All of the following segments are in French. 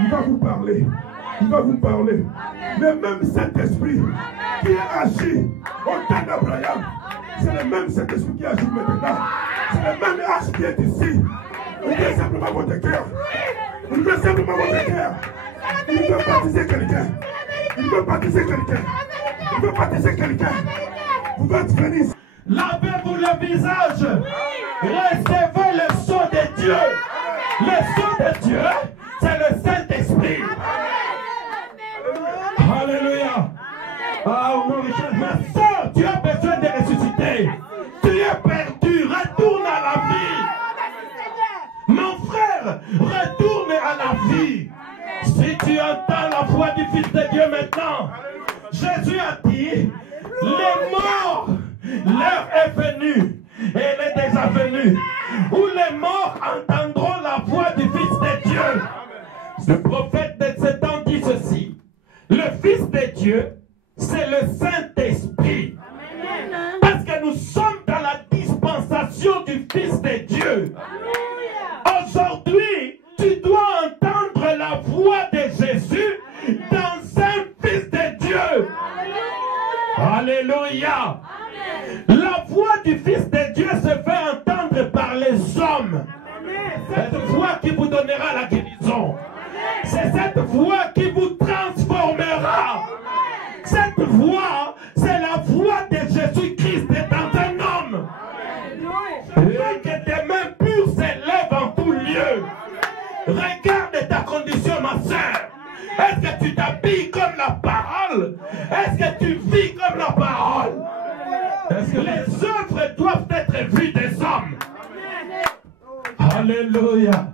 Il va vous parler. Il va vous parler. Le même Saint-Esprit qui a agi au temps d'Abraham, c'est le même Saint-Esprit qui agit maintenant. C'est le même âge qui est ici. Ouvrez simplement votre cœur. Ouvrez simplement votre cœur. Il veut baptiser quelqu'un. Il veut baptiser quelqu'un. Il veut baptiser quelqu'un. Vous êtes venus. Lavez-vous le visage. Recevez le sang de Dieu. Le sang de Dieu, c'est le Saint-Esprit. Alléluia. Ah, ma soeur, tu as besoin de ressusciter. Tu es perdu. Retourne à la vie. Mon frère, retourne à la vie. Si tu entends la voix du Fils de Dieu maintenant, Jésus a dit, les morts, l'heure est venue, et elle est déjà venue, où les morts entendront la voix du Fils de Dieu. Le prophète de ce temps dit ceci, le Fils de Dieu, c'est le Saint-Esprit. Parce que nous sommes dans la dispensation du Fils de Dieu. Aujourd'hui, tu dois entendre la voix de Jésus dans un Fils de Dieu. Alléluia. La voix du Fils de Dieu se fait entendre par les hommes. Cette voix qui vous donnera la guérison. C'est cette voix qui vous transformera. Cette voix, c'est la voix de Jésus-Christ dans un homme. Et que tes mains pures s'élèvent en tout lieu. Regarde ta condition, ma soeur. Est-ce que tu t'habilles comme la parole? Est-ce que tu vis comme la parole? Est-ce que les œuvres doivent être vues des hommes? Alléluia.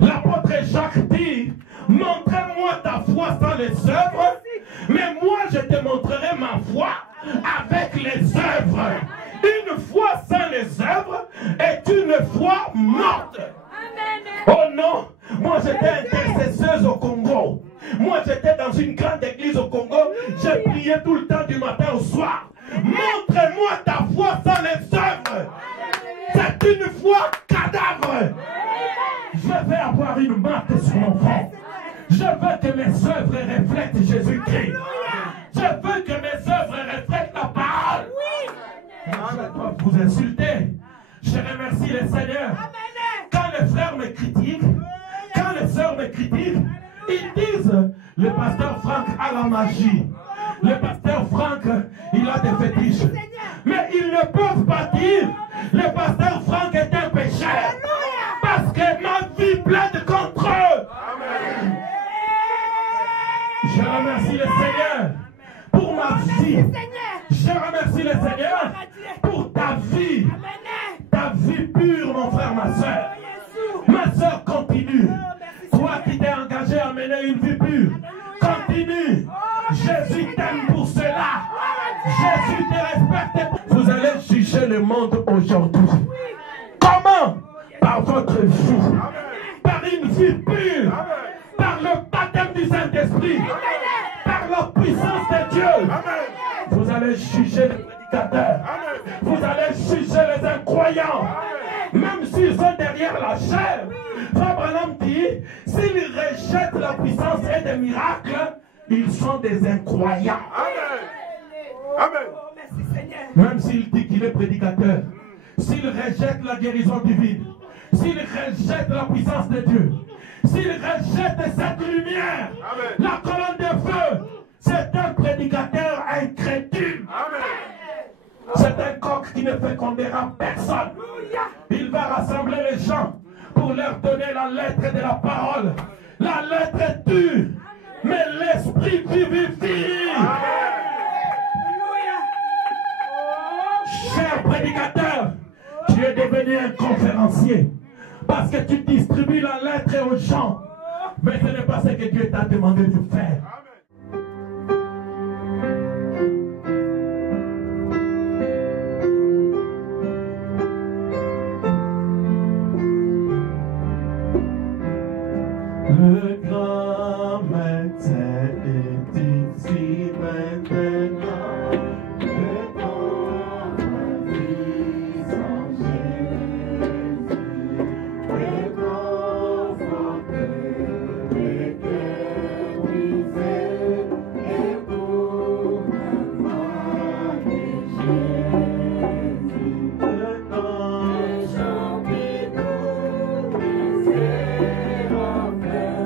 L'apôtre Jacques dit, montre-moi ta foi sans les œuvres, mais moi je te montrerai ma foi avec les œuvres. Une foi sans les œuvres est une foi morte. Oh non, moi j'étais intercesseuse au Congo. Moi j'étais dans une grande église au Congo. J'ai prié tout le temps du matin au soir. Montre-moi ta foi sans les œuvres. C'est une foi cadavre. Je vais avoir une marque sur mon front. Je veux que mes œuvres reflètent Jésus-Christ. Je veux que mes œuvres reflètent la parole. Je dois vous insulter. Je remercie le Seigneur. Quand les frères me critiquent, quand les sœurs me critiquent, ils disent, le pasteur Franck a la magie. Le pasteur Franck, il a des fétiches. Mais ils ne peuvent pas dire, le pasteur Franck est un pécheur. Parce que ma vie plaide contre eux. Je remercie le Seigneur pour ma vie. Je remercie le Seigneur pour ta vie. Ta vie pure, mon frère, ma soeur. Ma soeur, continue. Toi qui t'es engagé à mener une vie pure, continue. Jésus t'aime pour cela. Jésus te respecte. Vous allez juger le monde aujourd'hui. Comment? Par votre vie. Par une vie pure. Par le baptême du Saint-Esprit. Par la puissance de Dieu. Vous allez juger les prédicateurs. Vous allez juger les incroyants. Même s'ils sont derrière la chair. Frère Branham dit, s'ils rejettent la puissance et des miracles, ils sont des incroyants. Amen. Même s'il dit qu'il est prédicateur, s'il rejette la guérison divine, s'il rejette la puissance de Dieu, s'il rejette cette lumière, la colonne de feu, c'est un prédicateur incrédule. C'est un coq qui ne fécondera personne. Il va rassembler les gens pour leur donner la lettre de la parole. La lettre tue, mais Mais ce n'est pas ce que Dieu t'a demandé de faire. Le grand médecin est ici maintenant. Le grand vie sans Jésus. Le conforter, le cœur brisé, et pour m'avoir Jésus. Le temps champi nous laisser enfer,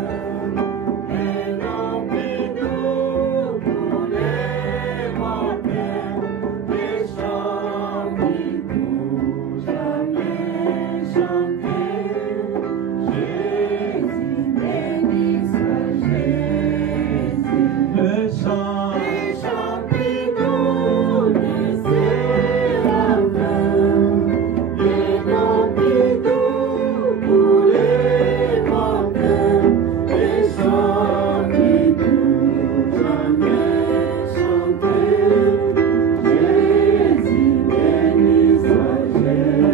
et non plus nous pour les mortels, les chants qui pour jamais chanter. Jésus, béni soit Jésus. Le chant qui nous laisser enfer, et non plus nous pour les mortels, les chants qui pour jamais chanter. Jésus, béni soit Jésus.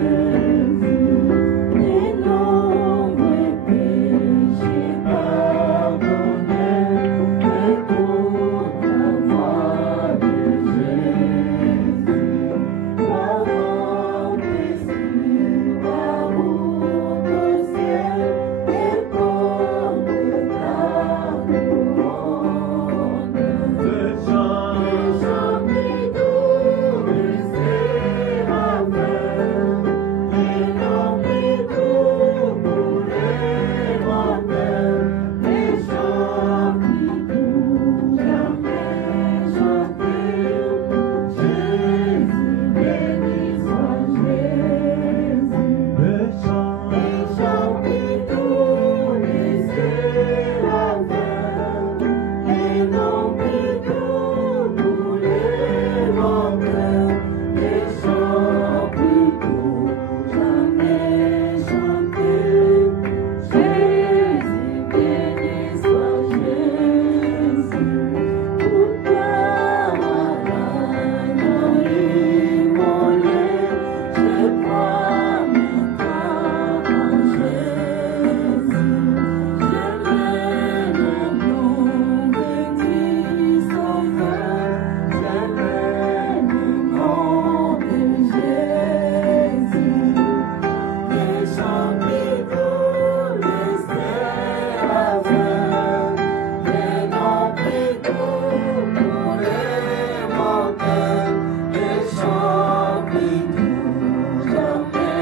Les nombreux péchés pardonnés, et pour la voix de Jésus. Parole d'esprit, parole au ciel, et pour ta couronne. Le chant qui nous laisser enfer, et non plus tout pour les mortels, les chants qui pour jamais chanter. Jésus, béni soit Jésus. Le chant qui nous laisser enfer, et non plus tout pour les mortels, les chants qui pour jamais chanter. Jésus, béni soit Jésus. Pourquoi l'agneau immolé, je crois maintenant en Jésus. Je mets le nom béni sauveur, je mets le nom de Jésus. Les chants qui nous laisser enfer, et non plus tout pour les mortels, les chants qui pour jamais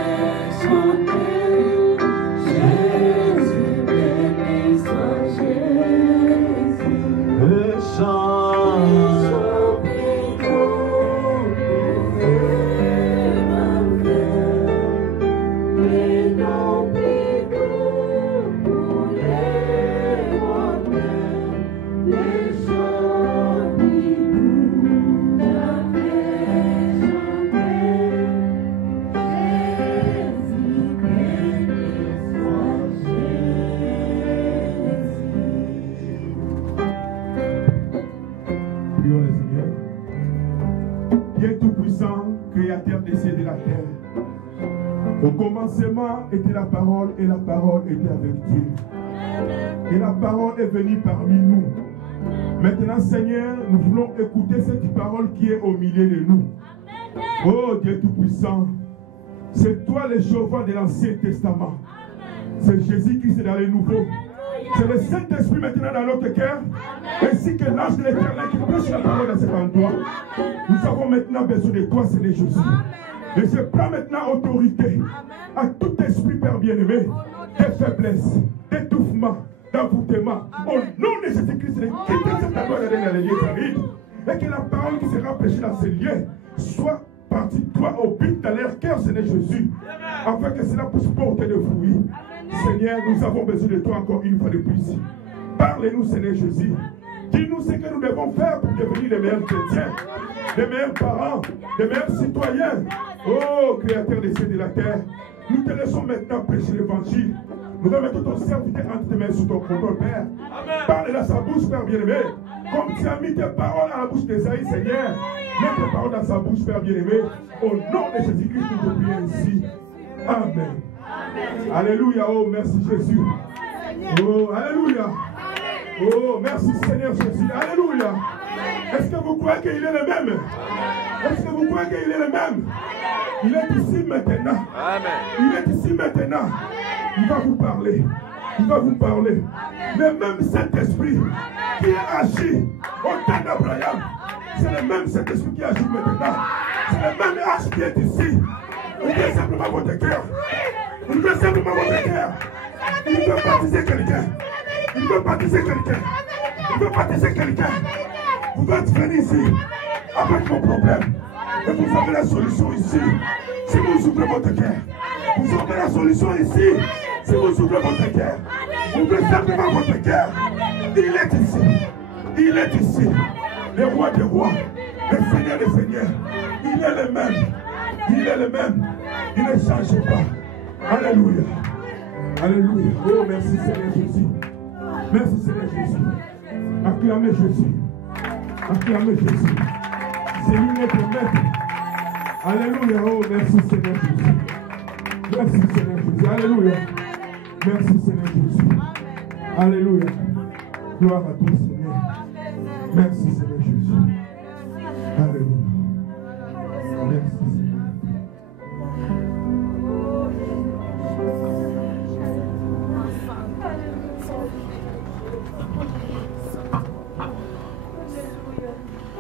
chanter. Jésus, béni soit Jésus. Le chant qui nous laisser enfer, et non plus tout pour les mortels, les chants qui pour jamais chanter. Jésus, béni soit Jésus. Prions le Seigneur. Dieu Tout-Puissant, Créateur des cieux et de la terre. Au commencement était la parole, et la parole était avec Dieu. Et la parole est venue parmi nous. Maintenant, Seigneur, nous voulons écouter cette parole qui est au milieu de nous. Oh Dieu Tout-Puissant, c'est toi le Jéhovah de l'Ancien Testament. C'est Jésus-Christ dans le Nouveau. C'est le Saint-Esprit maintenant dans notre cœur, ainsi que l'ange de l'Éternel qui prêche la parole dans cet endroit. Nous avons maintenant besoin de toi, Seigneur Jésus. Et je prends maintenant autorité à tout esprit, Père bien-aimé, de faiblesse, d'étouffement, d'envoûtement. Au nom de Jésus-Christ, quitte cette parole dans les lieux arides, et que la parole qui sera prêchée dans ces lieux soit partie de toi au but dans leur cœur, Seigneur Jésus, afin que cela puisse porter de fruits. Seigneur, nous avons besoin de toi encore une fois de plus. Parlez-nous, Seigneur Jésus. Dis-nous ce que nous devons faire pour devenir les meilleurs chrétiens, les meilleurs parents, les meilleurs citoyens. Oh, Créateur des cieux et de la terre, nous te laissons maintenant prêcher l'évangile. Nous remettons ton serviteur entre tes mains sous ton contrôle, Père. Parle dans sa bouche, Père bien-aimé. Comme tu as mis tes paroles à la bouche d'Esaïe, Seigneur. Mets tes paroles dans sa bouche, Père bien-aimé. Au nom de Jésus-Christ, nous te prions ainsi. Amen. Alléluia. Oh, merci Jésus. Oh, alléluia. Oh, merci Seigneur Jésus. Alléluia. Est-ce que vous croyez qu'il est le même? Est-ce que vous croyez qu'il est le même? Il est ici maintenant. Il est ici maintenant. Il va vous parler. Il va vous parler. Le même Saint-Esprit qui a agi au temps d'Abraham, c'est le même Saint-Esprit qui agit maintenant. C'est le même H qui est ici. Ouvrez simplement votre cœur. Ouvrez simplement votre cœur. Il veut baptiser quelqu'un. Il veut baptiser quelqu'un. Il veut baptiser quelqu'un. Vous êtes venus ici avec vos problèmes. Et vous avez la solution ici. Si vous ouvrez votre cœur. Vous avez la solution ici. Si vous ouvrez votre cœur. Ouvrez simplement votre cœur. Il est ici. Il est ici. Le roi des rois. Le Seigneur des seigneurs. Il est le même. Il est le même. Il ne change pas. Alléluia. Alléluia. Oh, merci Seigneur Jésus. Merci Seigneur Jésus. Acclamez Jésus. Acclamez Jésus. C'est lui notre maître. Alléluia. Oh, merci Seigneur Jésus. Merci Seigneur Jésus. Alléluia. Merci Seigneur Jésus. Alléluia. Gloire à toi Seigneur. Merci Seigneur Jésus. Alléluia. Merci Seigneur.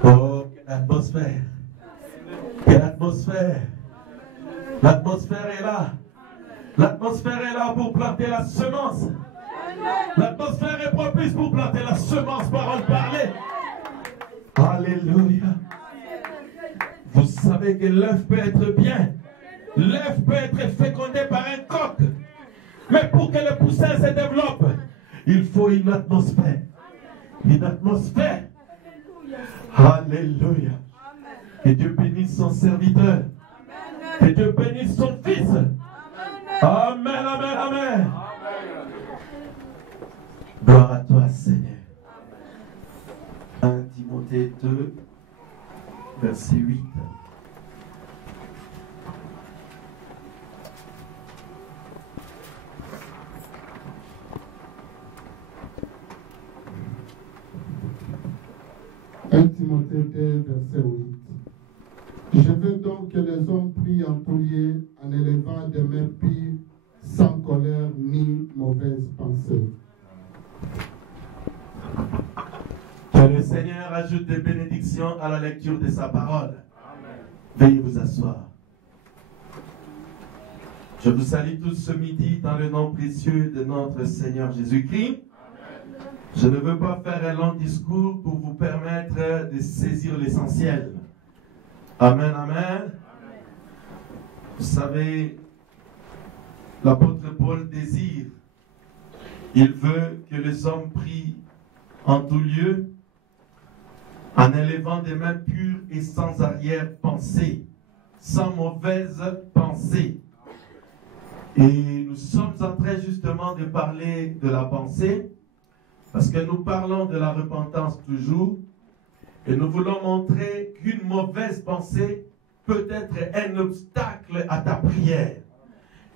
Oh, quelle atmosphère! Quelle atmosphère! L'atmosphère est là. L'atmosphère est là pour planter la semence. L'atmosphère est propice pour planter la semence, parole parlée. Alléluia. Vous savez que l'œuf peut être bien. L'œuf peut être fécondé par un coq. Mais pour que le poussin se développe, il faut une atmosphère. Une atmosphère. Alléluia. Que Dieu bénisse son serviteur. Que Dieu bénisse son fils. Amen, amen, amen. Gloire à toi, Seigneur. 1 Timothée 2, verset 8. Timothée 2, verset 8. Je veux donc que les hommes prient en tout lieu, en élevant des mains pures, sans colère ni mauvaise pensée. Que le Seigneur ajoute des bénédictions à la lecture de sa parole. Amen. Veuillez vous asseoir. Je vous salue tous ce midi dans le nom précieux de notre Seigneur Jésus-Christ. Je ne veux pas faire un long discours pour vous permettre de saisir l'essentiel. Amen, amen. Vous savez, l'apôtre Paul désire, il veut que les hommes prient en tout lieu, en élevant des mains pures et sans arrière-pensée, sans mauvaise pensée. Et nous sommes en train justement de parler de la pensée, parce que nous parlons de la repentance toujours, et nous voulons montrer qu'une mauvaise pensée peut être un obstacle à ta prière.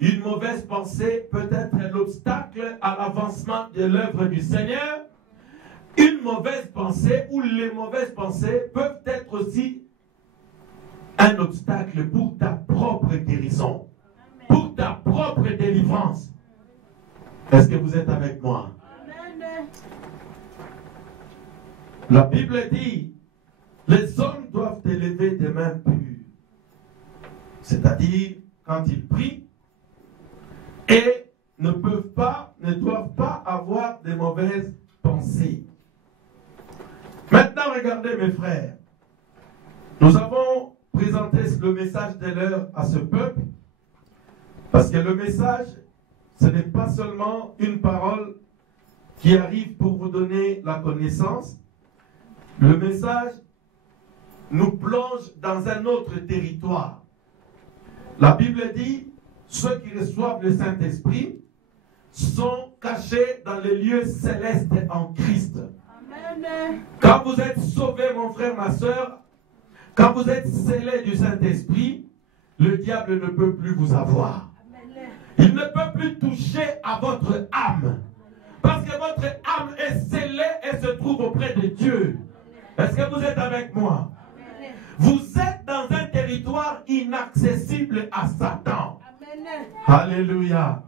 Une mauvaise pensée peut être l'obstacle à l'avancement de l'œuvre du Seigneur. Une mauvaise pensée ou les mauvaises pensées peuvent être aussi un obstacle pour ta propre guérison, pour ta propre délivrance. Est-ce que vous êtes avec moi? La Bible dit, les hommes doivent élever des mains pures. C'est-à-dire, quand ils prient, et ne doivent pas avoir de mauvaises pensées. Maintenant, regardez mes frères. Nous avons présenté le message de l'heure à ce peuple, parce que le message, ce n'est pas seulement une parole qui arrive pour vous donner la connaissance. Le message nous plonge dans un autre territoire. La Bible dit, ceux qui reçoivent le Saint-Esprit sont cachés dans les lieux célestes en Christ. Amen. Quand vous êtes sauvé, mon frère, ma soeur, quand vous êtes scellé du Saint-Esprit, le diable ne peut plus vous avoir. Amen. Il ne peut plus toucher à votre âme. Parce que votre âme est scellée et se trouve auprès de Dieu. Est-ce que vous êtes avec moi? Amen. Vous êtes dans un territoire inaccessible à Satan. Amen. Alléluia.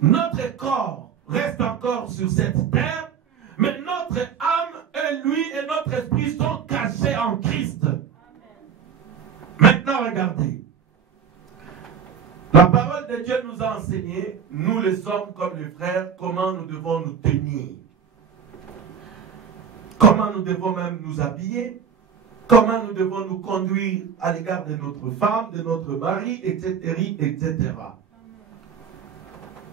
Notre corps reste encore sur cette terre, mais notre âme et lui et notre esprit sont cachés en Christ. Amen. Maintenant, regardez. La parole de Dieu nous a enseigné, nous les hommes comme les frères, comment nous devons nous tenir. Comment nous devons même nous habiller. Comment nous devons nous conduire à l'égard de notre femme, de notre mari, etc., etc.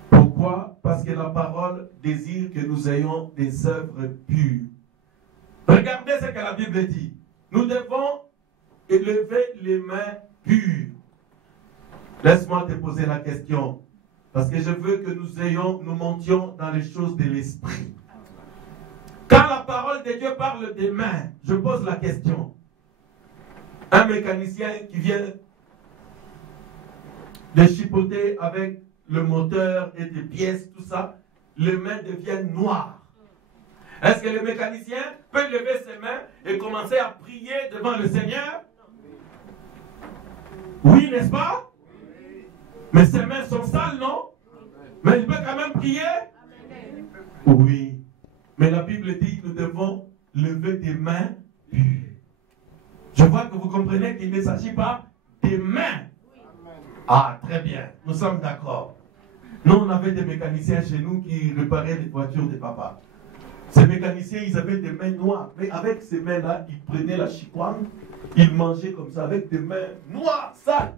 Pourquoi? Parce que la parole désire que nous ayons des œuvres pures. Regardez ce que la Bible dit. Nous devons élever les mains pures. Laisse-moi te poser la question. Parce que je veux que nous montions dans les choses de l'esprit. Quand la parole de Dieu parle des mains, je pose la question. Un mécanicien qui vient de chipoter avec le moteur et des pièces, tout ça, les mains deviennent noires. Est-ce que le mécanicien peut lever ses mains et commencer à prier devant le Seigneur? Oui, n'est-ce pas? Mais ses mains sont sales, non? Mais il peut quand même prier? Oui. Mais la Bible dit que nous devons lever des mains pures. Je vois que vous comprenez qu'il ne s'agit pas des mains. Ah, très bien. Nous sommes d'accord. Nous, on avait des mécaniciens chez nous qui réparaient les voitures de papa. Ces mécaniciens, ils avaient des mains noires. Mais avec ces mains-là, ils prenaient la chipoine, ils mangeaient comme ça, avec des mains noires, sales.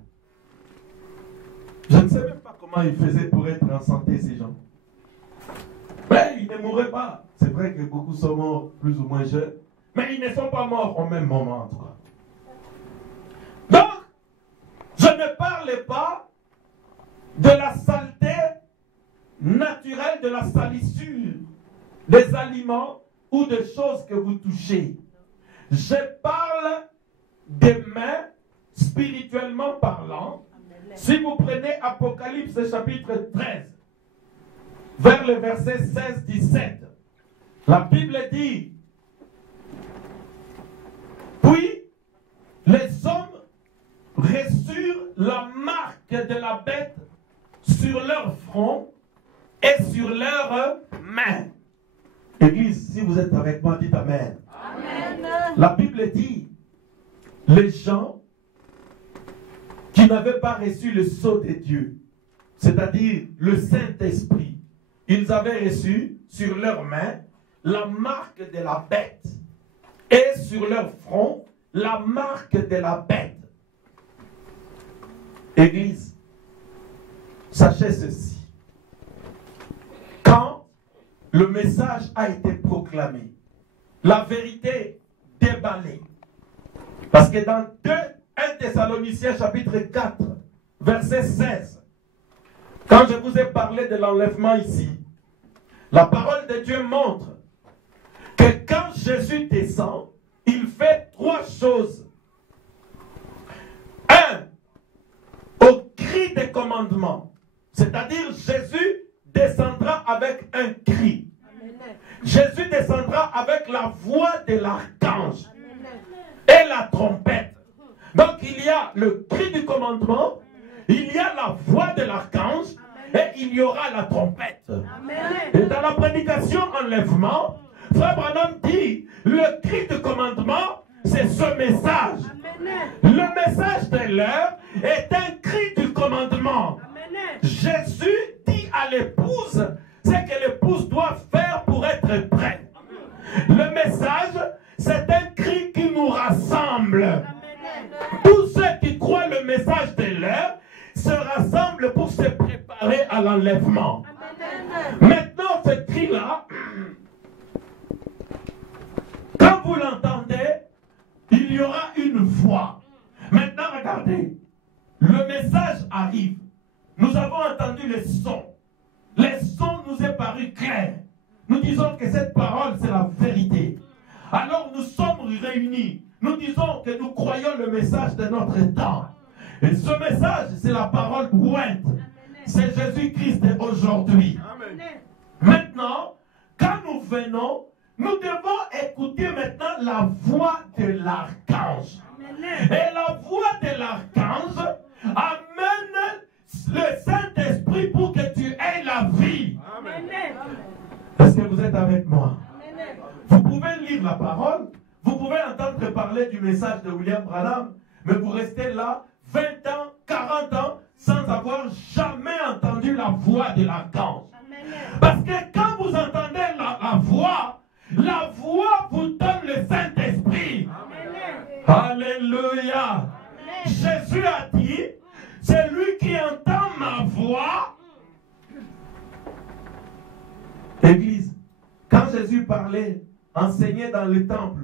Je ne sais même pas comment ils faisaient pour être en santé, ces gens. Mais ils ne mourraient pas. C'est vrai que beaucoup sont morts plus ou moins jeunes, mais ils ne sont pas morts au même moment, en tout cas. Donc, je ne parle pas de la saleté naturelle, de la salissure des aliments ou des choses que vous touchez. Je parle des mains, spirituellement parlant. Si vous prenez Apocalypse chapitre 13, vers le verset 16-17, la Bible dit, puis les hommes reçurent la marque de la bête sur leur front et sur leurs mains. Église, si vous êtes avec moi, dites Amen. Amen. La Bible dit, les gens qui n'avaient pas reçu le sceau de Dieu, c'est-à-dire le Saint-Esprit, ils avaient reçu sur leurs mains la marque de la bête et sur leur front la marque de la bête. Église, sachez ceci. Quand le message a été proclamé, la vérité déballée, parce que dans 1 Thessaloniciens chapitre 4, verset 16, quand je vous ai parlé de l'enlèvement ici, la parole de Dieu montre que quand Jésus descend, il fait 3 choses. 1, au cri des commandements, c'est-à-dire Jésus descendra avec un cri. Jésus descendra avec la voix de l'archange et la trompette. Donc il y a le cri du commandement, il y a la voix de l'archange et il y aura la trompette. Et dans la prédication enlèvement, Frère Branham dit, le cri du commandement, c'est ce message. Le message de l'heure est un cri du commandement. Jésus dit à l'épouse ce que l'épouse doit faire pour être prête. Le message, c'est un cri qui nous rassemble. Tous ceux qui croient le message de l'heure se rassemblent pour se préparer à l'enlèvement. Maintenant, ce cri-là, quand vous l'entendez, il y aura une voix. Maintenant, regardez, le message arrive. Nous avons entendu les sons. Les sons disons que cette parole, c'est la vérité. Alors nous sommes réunis. Nous disons que nous croyons le message de notre temps. Et ce message, c'est la parole pointe. C'est Jésus-Christ aujourd'hui. Maintenant, quand nous venons, nous devons écouter maintenant la voix de l'archange. Et la voix de l'archange amène le Saint-Esprit pour que tu aies la vie. Est-ce que vous êtes avec moi? Vous pouvez lire la parole, vous pouvez entendre parler du message de William Branham, mais vous restez là 20 ans, 40 ans, sans avoir jamais entendu la voix de l'archange. Parce que quand vous entendez la voix vous donne le Saint-Esprit. Alléluia. Jésus a dit, c'est lui qui entend ma voix. Église, quand Jésus parlait, enseignait dans le temple,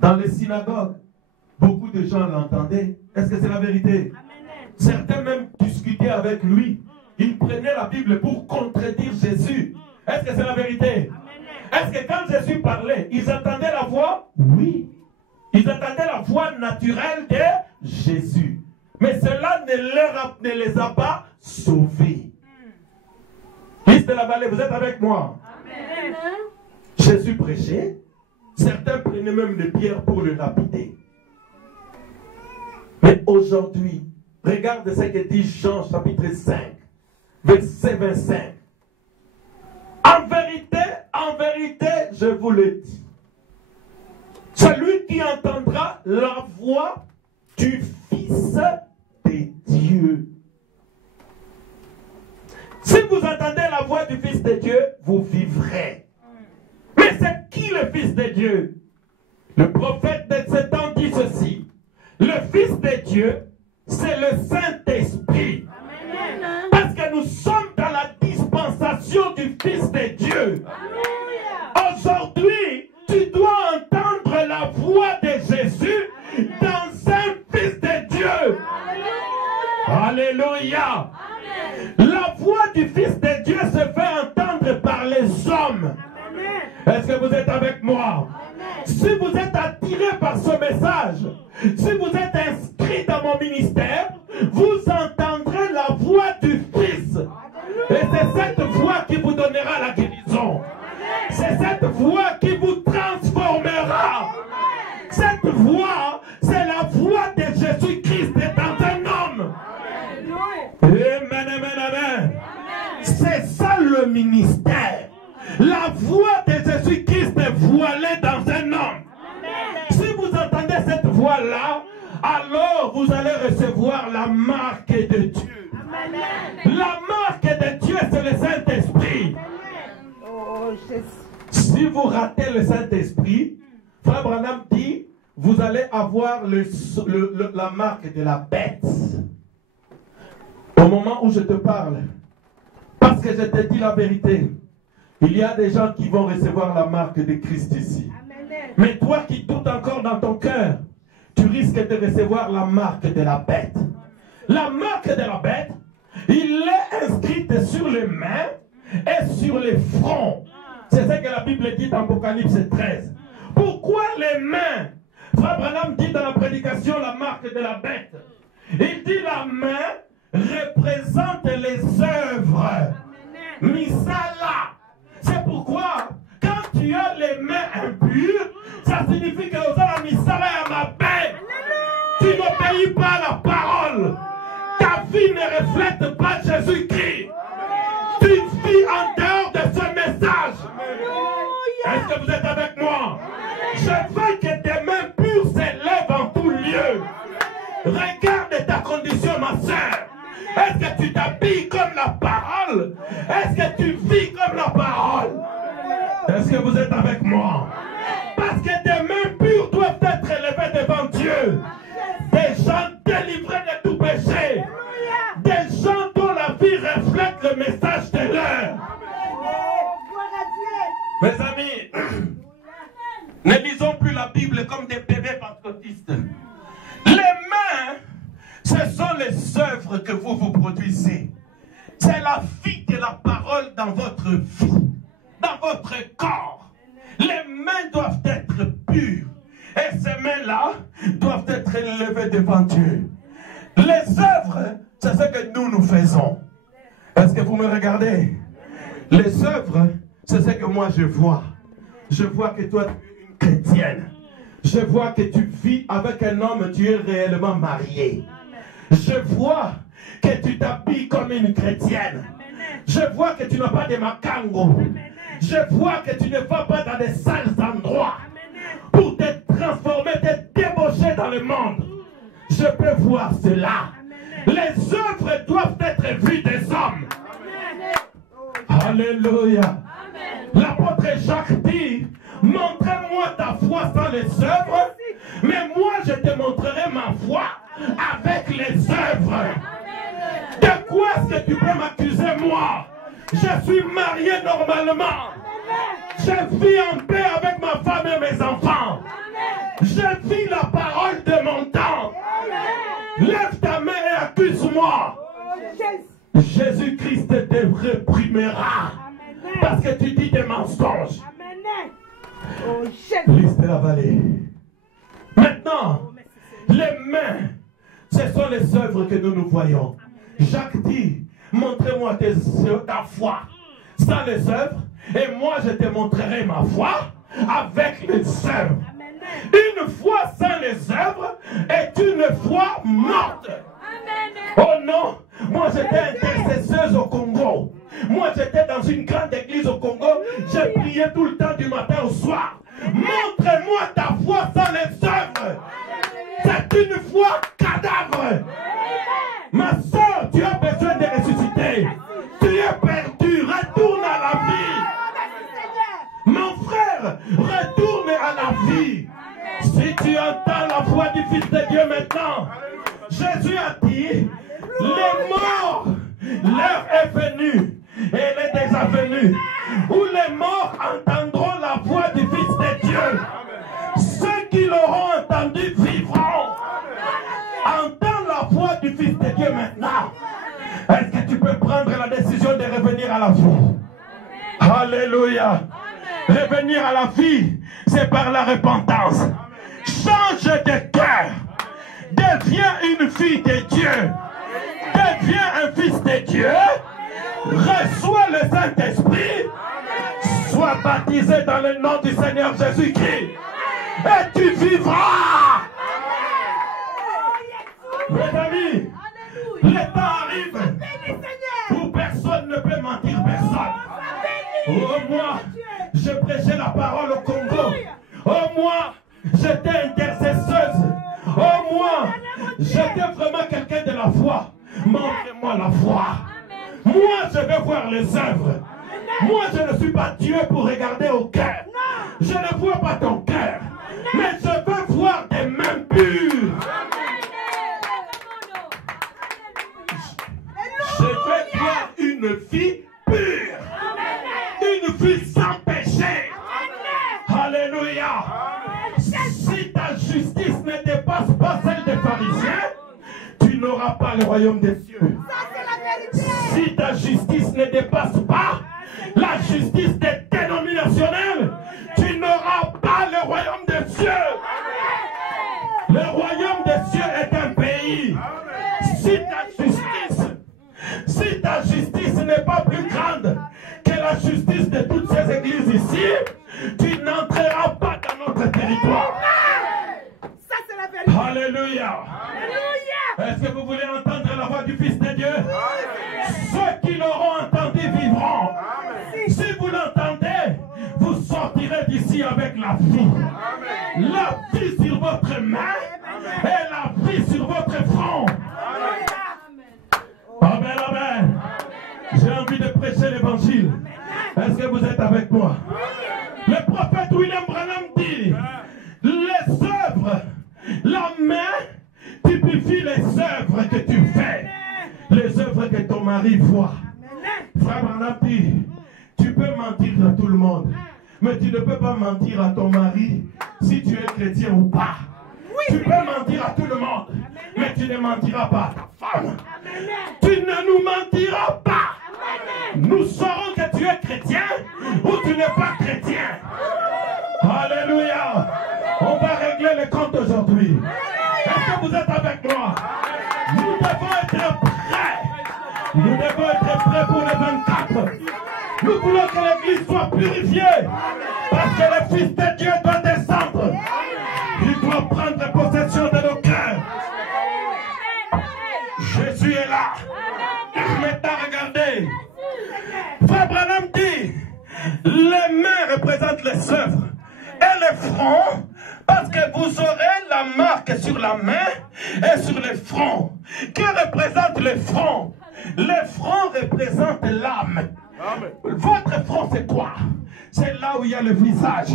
dans les synagogues, beaucoup de gens l'entendaient. Est-ce que c'est la vérité? Certains même discutaient avec lui. Ils prenaient la Bible pour contredire Jésus. Est-ce que c'est la vérité? Est-ce que quand Jésus parlait, ils entendaient la voix? Oui. Ils entendaient la voix naturelle de Jésus. Mais cela ne les a pas sauvés. Fils de la vallée, vous êtes avec moi? Amen. Jésus prêchait. Certains prenaient même des pierres pour le lapider. Mais aujourd'hui, regarde ce que dit Jean chapitre 5, verset 25. En vérité, je vous le dis. Celui qui entendra la voix du Fils de Dieu. Si vous entendez la voix du Fils de Dieu, vous vivrez. Mais c'est qui le Fils de Dieu? Le prophète de ce temps dit ceci. Le Fils de Dieu, c'est le Saint-Esprit. Parce que nous sommes dans la dispensation du Fils de Dieu. Aujourd'hui, tu dois entendre la voix de Jésus dans un Fils de Dieu. Alléluia. La voix du Fils de Dieu se fait entendre par les hommes. Est-ce que vous êtes avec moi? Si vous êtes attiré par ce message, si vous êtes inscrit dans mon ministère, vous entendrez la voix du Fils. Et c'est cette voix qui vous donnera la guérison. C'est cette voix qui vous transformera. Cette voix, c'est la voix de Jésus-Christ dans un homme. Amen, amen, amen. C'est ça le ministère. La voix de Jésus-Christ est voilée dans un homme. Si vous entendez cette voix-là, alors vous allez recevoir la marque de Dieu. La marque de Dieu, c'est le Saint-Esprit. Si vous ratez le Saint-Esprit, Frère Branham dit, vous allez avoir la marque de la bête. Au moment où je te parle, parce que je te dis la vérité, il y a des gens qui vont recevoir la marque de Christ ici. Mais toi qui doutes encore dans ton cœur, tu risques de recevoir la marque de la bête. La marque de la bête, il est inscrite sur les mains et sur les fronts. C'est ce que la Bible dit dans Apocalypse 13. Pourquoi les mains? Frère Branham dit dans la prédication la marque de la bête. Il dit la main représente les œuvres. Misala. C'est pourquoi, quand tu as les mains impures, ça signifie que vous avez la misala à ma paix. Tu n'obéis pas à la parole. Ta vie ne reflète pas Jésus-Christ. Tu vis en dehors de ce message. Est-ce que vous êtes avec moi? Je veux que tes mains pures s'élèvent en tout lieu. Regarde ta condition, ma soeur. Est-ce que tu t'habilles comme la parole? Est-ce que tu vis comme la parole? Est-ce que vous êtes avec moi? Parce que tes mains pures doivent être élevées devant Dieu. Des gens délivrés de tout péché. Des gens dont la vie reflète le message de l'heure. Mes amis, ne lisons plus la Bible comme des bébés pentecôtistes. Les mains, ce sont les œuvres que vous produisez. C'est la vie de la parole dans votre vie, dans votre corps. devant Dieu. Les œuvres, c'est ce que nous faisons. Est-ce que vous me regardez? Les œuvres, c'est ce que moi je vois. Je vois que toi, tu es une chrétienne. Je vois que tu vis avec un homme, tu es réellement marié. Je vois que tu t'habilles comme une chrétienne. Je vois que tu n'as pas de macango. Je vois que tu ne vas pas dans des sales endroits pour te transformer, te débaucher dans le monde. Je peux voir cela. Les œuvres doivent être vues des hommes. Alléluia. L'apôtre Jacques dit, montre-moi ta foi sans les œuvres, mais moi je te montrerai ma foi avec les œuvres. De quoi est-ce que tu peux m'accuser moi? Je suis marié normalement. Je vis en paix avec ma femme et mes enfants. Je vis la parole de mon temps. Lève ta main et accuse-moi. Jésus-Christ te réprimera parce que tu dis des mensonges. Liste la vallée. Maintenant, les mains, ce sont les œuvres que nous voyons. Jacques dit, montrez-moi ta foi sans les œuvres, et moi je te montrerai ma foi avec les œuvres. Une foi sans les œuvres est une foi morte. Oh non, moi j'étais intercesseuse au Congo. Moi j'étais dans une grande église au Congo. J'ai prié tout le temps du matin au soir. Montre-moi ta foi sans les œuvres. C'est une foi cadavre. Ma soeur, tu as besoin de ressusciter. Tu es perdu, retourne à la vie. Mon frère, retourne à la vie. Si tu entends la voix du Fils de Dieu maintenant, Jésus a dit, les morts, l'heure est venue, et elle est déjà venue, où les morts entendront la voix du Fils de Dieu. Ceux qui l'auront entendu vivront. Entends la voix du Fils de Dieu maintenant. Est-ce que tu peux prendre la décision de revenir à la vie? Alléluia. Revenir à la vie, c'est par la repentance. Change de cœur. Deviens une fille de Dieu. Deviens un fils de Dieu. Reçois le Saint-Esprit. Sois baptisé dans le nom du Seigneur Jésus-Christ. Et tu vivras. Mes amis, le temps arrive où personne ne peut mentir personne. Oh, moi, je prêchais la parole au Congo. Oh, moi, j'étais intercesseuse. Oh, moi, j'étais vraiment quelqu'un de la foi. Montre-moi la foi. Moi, je vais voir les œuvres. Moi, je ne suis pas Dieu pour regarder au cœur. Je ne vois pas ton cœur. Mais je veux voir des mains pures. Je veux voir une vie pure. Une vie sans péché. Alléluia. Si ta justice ne dépasse pas celle des pharisiens, tu n'auras pas le royaume des cieux. Si ta justice ne dépasse pas la justice des dénominationnels, tu n'auras pas le royaume des cieux. Le royaume des cieux est un pays. Si ta justice n'est pas plus grande que la justice de toutes ces églises ici, tu n'entreras pas dans notre territoire. Ça, c'est la vérité. Alléluia. Est-ce que vous voulez entendre la voix du Fils de Dieu? Ceux qui l'auront entendu vivront. Si vous l'entendez, vous sortirez d'ici avec la vie. La vie sur votre main et la vie sur votre front. Amen, amen. J'ai envie de prêcher l'évangile. Est-ce que vous êtes avec moi? Le prophète William Branham dit, les œuvres, la main typifie les œuvres que tu fais, les œuvres que ton mari voit. Frère Branham dit, tu peux mentir à tout le monde, mais tu ne peux pas mentir à ton mari si tu es chrétien ou pas. Tu peux mentir à tout le monde, mais tu ne mentiras pas à ta femme. Tu ne nous mentiras pas. Nous saurons que tu es chrétien ou tu n'es pas chrétien. Alléluia. On va régler les comptes aujourd'hui. Est-ce que que vous êtes avec moi? Nous devons être prêts. Nous devons être prêts pour le 24. Nous voulons que l'église soit purifiée. Parce que le Fils de Dieu doit descendre. Il doit prendre possession de nos cœurs. Jésus est là. Maintenant, regardez. Frère Branham dit, les mains représentent les œuvres et le front, parce que vous aurez la marque sur la main et sur le front. Qui représente le front? Le front représente l'âme. Votre front, c'est quoi? C'est là où il y a le visage.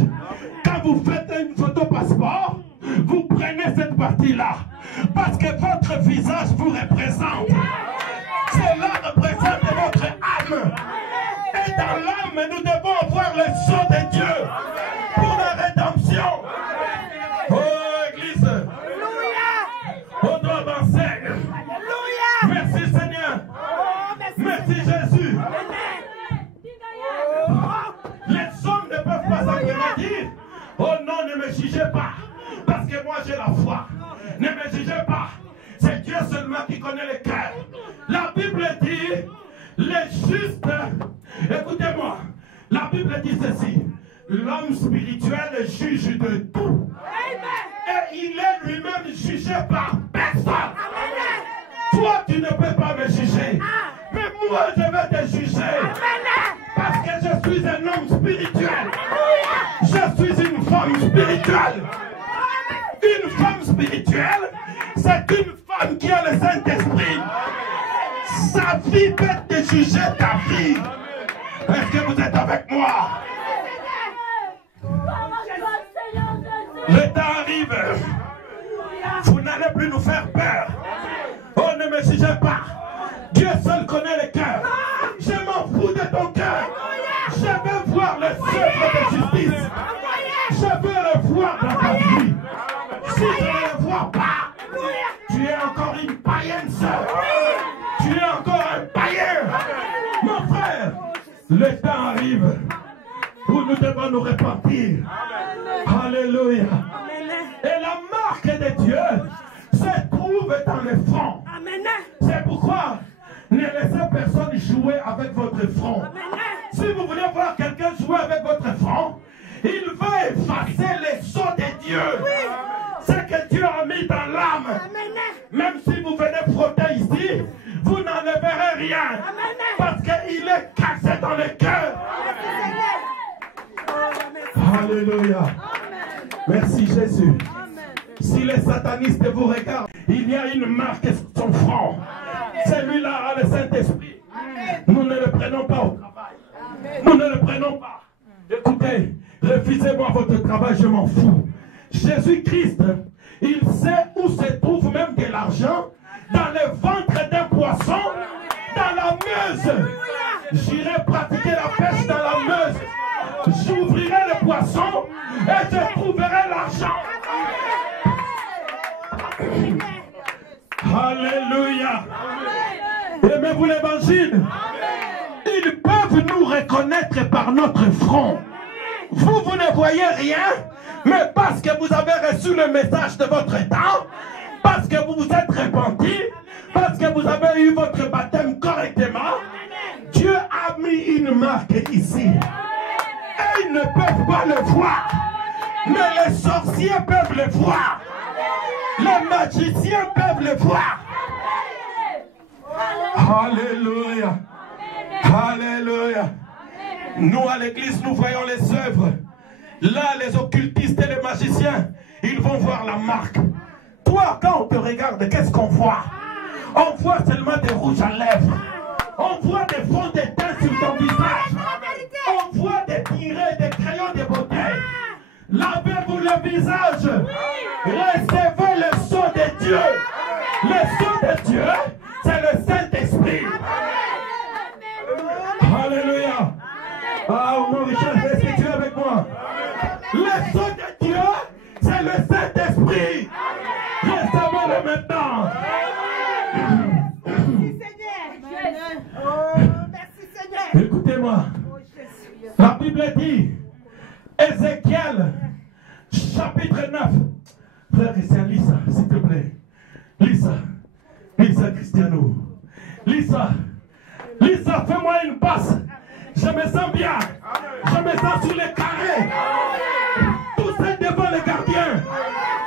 Quand vous faites une photo passeport, vous prenez cette partie-là. Parce que votre visage vous représente. Cela représente votre âme. Et dans l'âme, nous devons avoir le sang de Dieu pour la rédemption. Oh, Église. On doit avancer. Merci Seigneur. Merci Jésus. Les hommes ne peuvent pas simplement dire, oh non, ne me jugez pas. Parce que moi j'ai la foi. Ne me jugez pas. C'est Dieu seulement qui connaît le cœur. La Bible dit, les justes, écoutez-moi, la Bible dit ceci, l'homme spirituel juge de tout. Et il est lui-même jugé par personne. Toi, tu ne peux pas me juger. Mais moi, je vais te juger. Parce que je suis un homme spirituel. Je suis une femme spirituelle. Une femme spirituelle, c'est une femme qui a le Saint-Esprit. Sa vie peut te juger ta vie. Est-ce que vous êtes avec moi? Le temps arrive. Vous n'allez plus nous faire peur. Oh, ne me jugez pas. Dieu seul connaît le cœur. Je m'en fous de ton cœur. Je veux voir le œuvre de justice. Je veux le voir dans ta vie. Si je ne le vois pas, tu es encore une païenne sœur. Tu es encore un païen. Mon frère, le temps arrive où nous devons nous repentir. Alléluia. Et la marque de Dieu se trouve dans le front. C'est pourquoi ne laissez personne jouer avec votre front. Si vous voulez voir quelqu'un jouer avec votre front, il va effacer les sceaux de Dieu. Ce que Dieu a mis dans l'âme. Même si vous venez frotter ici, vous n'enlèverez rien. Parce qu'il est caché dans le cœur. Alléluia. Merci Jésus. Si les satanistes vous regardent, il y a une marque sur son front. Celui-là a le Saint-Esprit. Nous ne le prenons pas au travail. Nous ne le prenons pas. Écoutez, refusez-moi votre travail, je m'en fous. Jésus-Christ, il sait où se trouve même de l'argent dans le ventre d'un poisson, dans la Meuse. J'irai pratiquer la pêche dans la Meuse. J'ouvrirai le poisson et je trouverai l'argent. Alléluia. Aimez-vous l'évangile? Ils peuvent nous reconnaître par notre front. Vous ne voyez rien, mais parce que vous avez reçu le message de votre temps, parce que vous vous êtes repenti, parce que vous avez eu votre baptême correctement, Dieu a mis une marque ici. Et ils ne peuvent pas le voir, mais les sorciers peuvent le voir. Les magiciens peuvent le voir. Alléluia. Alléluia. Nous, à l'église, nous voyons les œuvres. Là, les occultistes et les magiciens, ils vont voir la marque. Toi, quand on te regarde, qu'est-ce qu'on voit? On voit seulement des rouges à lèvres. On voit des fonds de teint sur ton visage. On voit des tirets, des crayons de beauté. Lavez-vous le visage. Recevez le sang de Dieu. Le sang de Dieu, c'est le Saint-Esprit. Alléluia. Ah, mon Richard, est-ce que tu es avec moi? Le sang de Dieu, c'est le Saint-Esprit. Recevez-le maintenant. Merci Seigneur. Oh, merci Seigneur. Écoutez-moi. La Bible dit, Ézéchiel, chapitre 9. Frère Christian, lis ça, s'il te plaît. Lisa Cristiano. Lisa, fais-moi une passe. Je me sens bien. Je me sens sur les carrés. Tout ça devant les gardiens.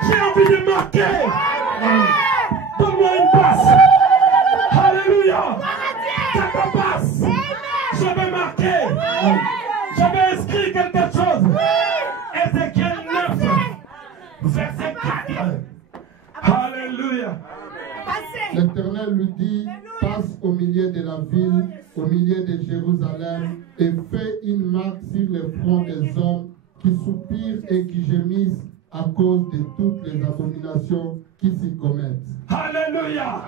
J'ai envie de marquer. Donne-moi une passe. Alléluia. Ça te passe. Je vais marquer. Je vais inscrire quelque chose. Ézéchiel 9, verset 4. Alléluia. L'Éternel lui dit, passe au milieu de la ville, au milieu de Jérusalem, et fais une marque sur le front des hommes qui soupirent et qui gémissent à cause de toutes les abominations qui s'y commettent. Alléluia.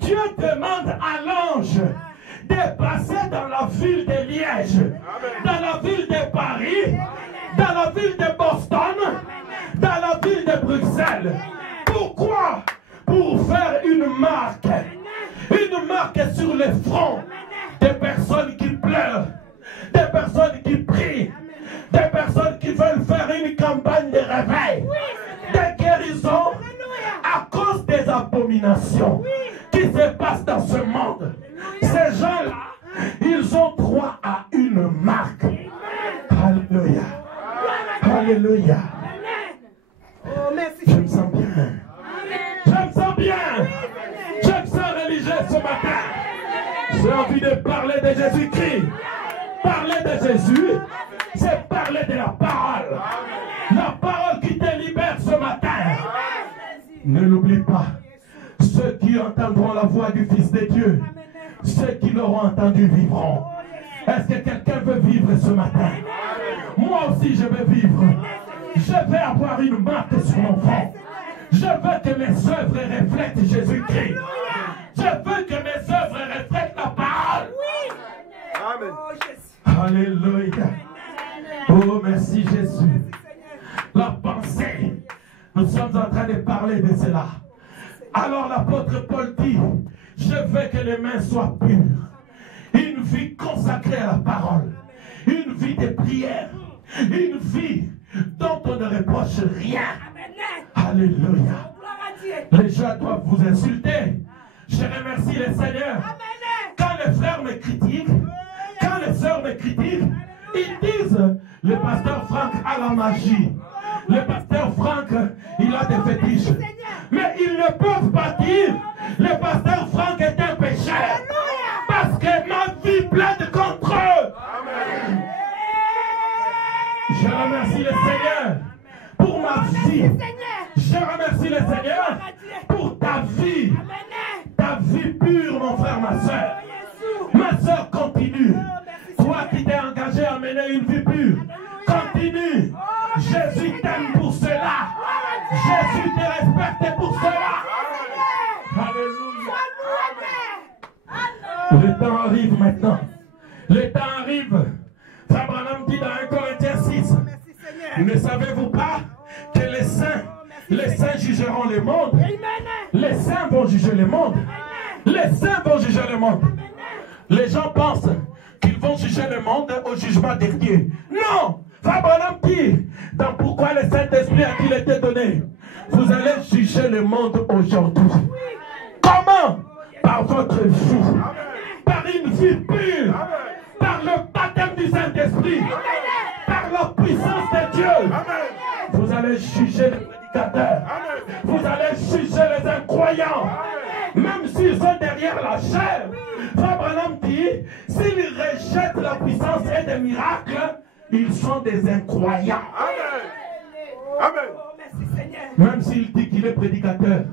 Dieu demande à l'ange de passer dans la ville de Liège, dans la ville de Paris, dans la ville de Boston, dans la ville de Bruxelles. Pourquoi? Pour faire une marque sur les fronts des personnes qui pleurent, des personnes qui prient, des personnes qui veulent faire une campagne de réveil, de guérison à cause des abominations qui se passent dans ce monde. Ces gens-là, ils ont droit à une marque. Alléluia. Alléluia. Je me sens bien. Je me sens bien. Je me sens religieux ce matin. J'ai envie de parler de Jésus-Christ. Parler de Jésus, c'est parler de la parole. La parole qui te libère ce matin. Ne l'oublie pas. Ceux qui entendront la voix du Fils de Dieu, ceux qui l'auront entendu vivront. Est-ce que quelqu'un veut vivre ce matin? Moi aussi je veux vivre. Je vais avoir une marque sur mon front. Je veux que mes œuvres reflètent Jésus-Christ. Je veux que mes œuvres reflètent la parole. Amen. Alléluia. Oh, merci Jésus. La pensée. Nous sommes en train de parler de cela. Alors l'apôtre Paul dit, je veux que les mains soient pures. Une vie consacrée à la parole. Une vie de prière. Une vie dont on ne reproche rien. Alléluia. Les gens doivent vous insulter. Je remercie le Seigneur. Quand les frères me critiquent, quand les sœurs me critiquent, ils disent, le pasteur Franck a la magie. Le pasteur Franck, il a des fétiches. Mais ils ne peuvent pas dire, le pasteur Franck est un pécheur. Parce que ma vie plaide contre eux. Je remercie le Seigneur pour ma vie. Je remercie le Seigneur pour ta vie. Ta vie pure, mon frère, ma soeur. Ma soeur, continue. Toi qui t'es engagé à mener une vie pure, continue. Jésus t'aime pour cela. Jésus te respecte pour cela. Alléluia. Le temps arrive maintenant. Le temps arrive. Frère Branham dit dans 1 Corinthiens 6, ne savez-vous pas que les saints jugeront le monde? Les saints vont juger le monde. Les saints vont juger le monde. Les gens pensent qu'ils vont juger le monde au jugement dernier. Non! Frère Branham dit, dans pourquoi le Saint-Esprit a-t-il été donné? Vous allez juger le monde aujourd'hui. Comment? Par votre vie. Par une vie pure. Par le baptême du Saint-Esprit. Par la puissance de Dieu. Vous allez juger les prédicateurs. Vous allez juger les incroyants. Même s'ils sont derrière la chair. Frère Branham dit, s'ils rejettent la puissance et des miracles, ils sont des incroyants. Même s'il dit qu'il est prédicateur,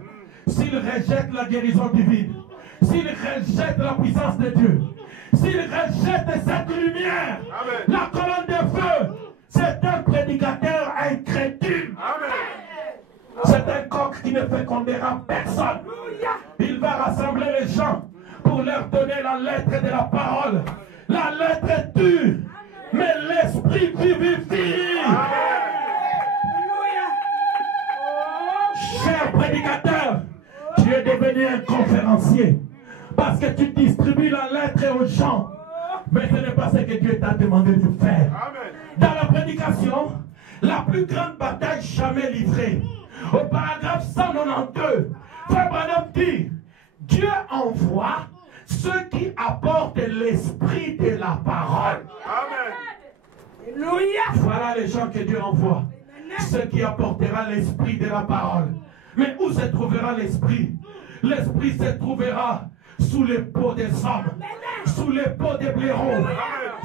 s'il rejette la guérison divine, s'il rejette la puissance de Dieu, s'il rejette cette lumière, la colonne de feu, c'est un prédicateur incrédule. C'est un coq qui ne fécondera personne. Il va rassembler les gens pour leur donner la lettre de la parole. La lettre tue, mais l'esprit vivifie. Cher prédicateur, tu es devenu un conférencier parce que tu distribues la lettre aux gens. Mais ce n'est pas ce que Dieu t'a demandé de faire. Dans la prédication, la plus grande bataille jamais livrée. Au paragraphe 192, Frère Branham dit, Dieu envoie ceux qui apportent l'esprit de la parole. Amen. Alléluia. Voilà les gens que Dieu envoie. Ceux qui apportera l'esprit de la parole. Mais où se trouvera l'esprit? L'esprit se trouvera sous les peaux des hommes, sous les peaux des blaireaux,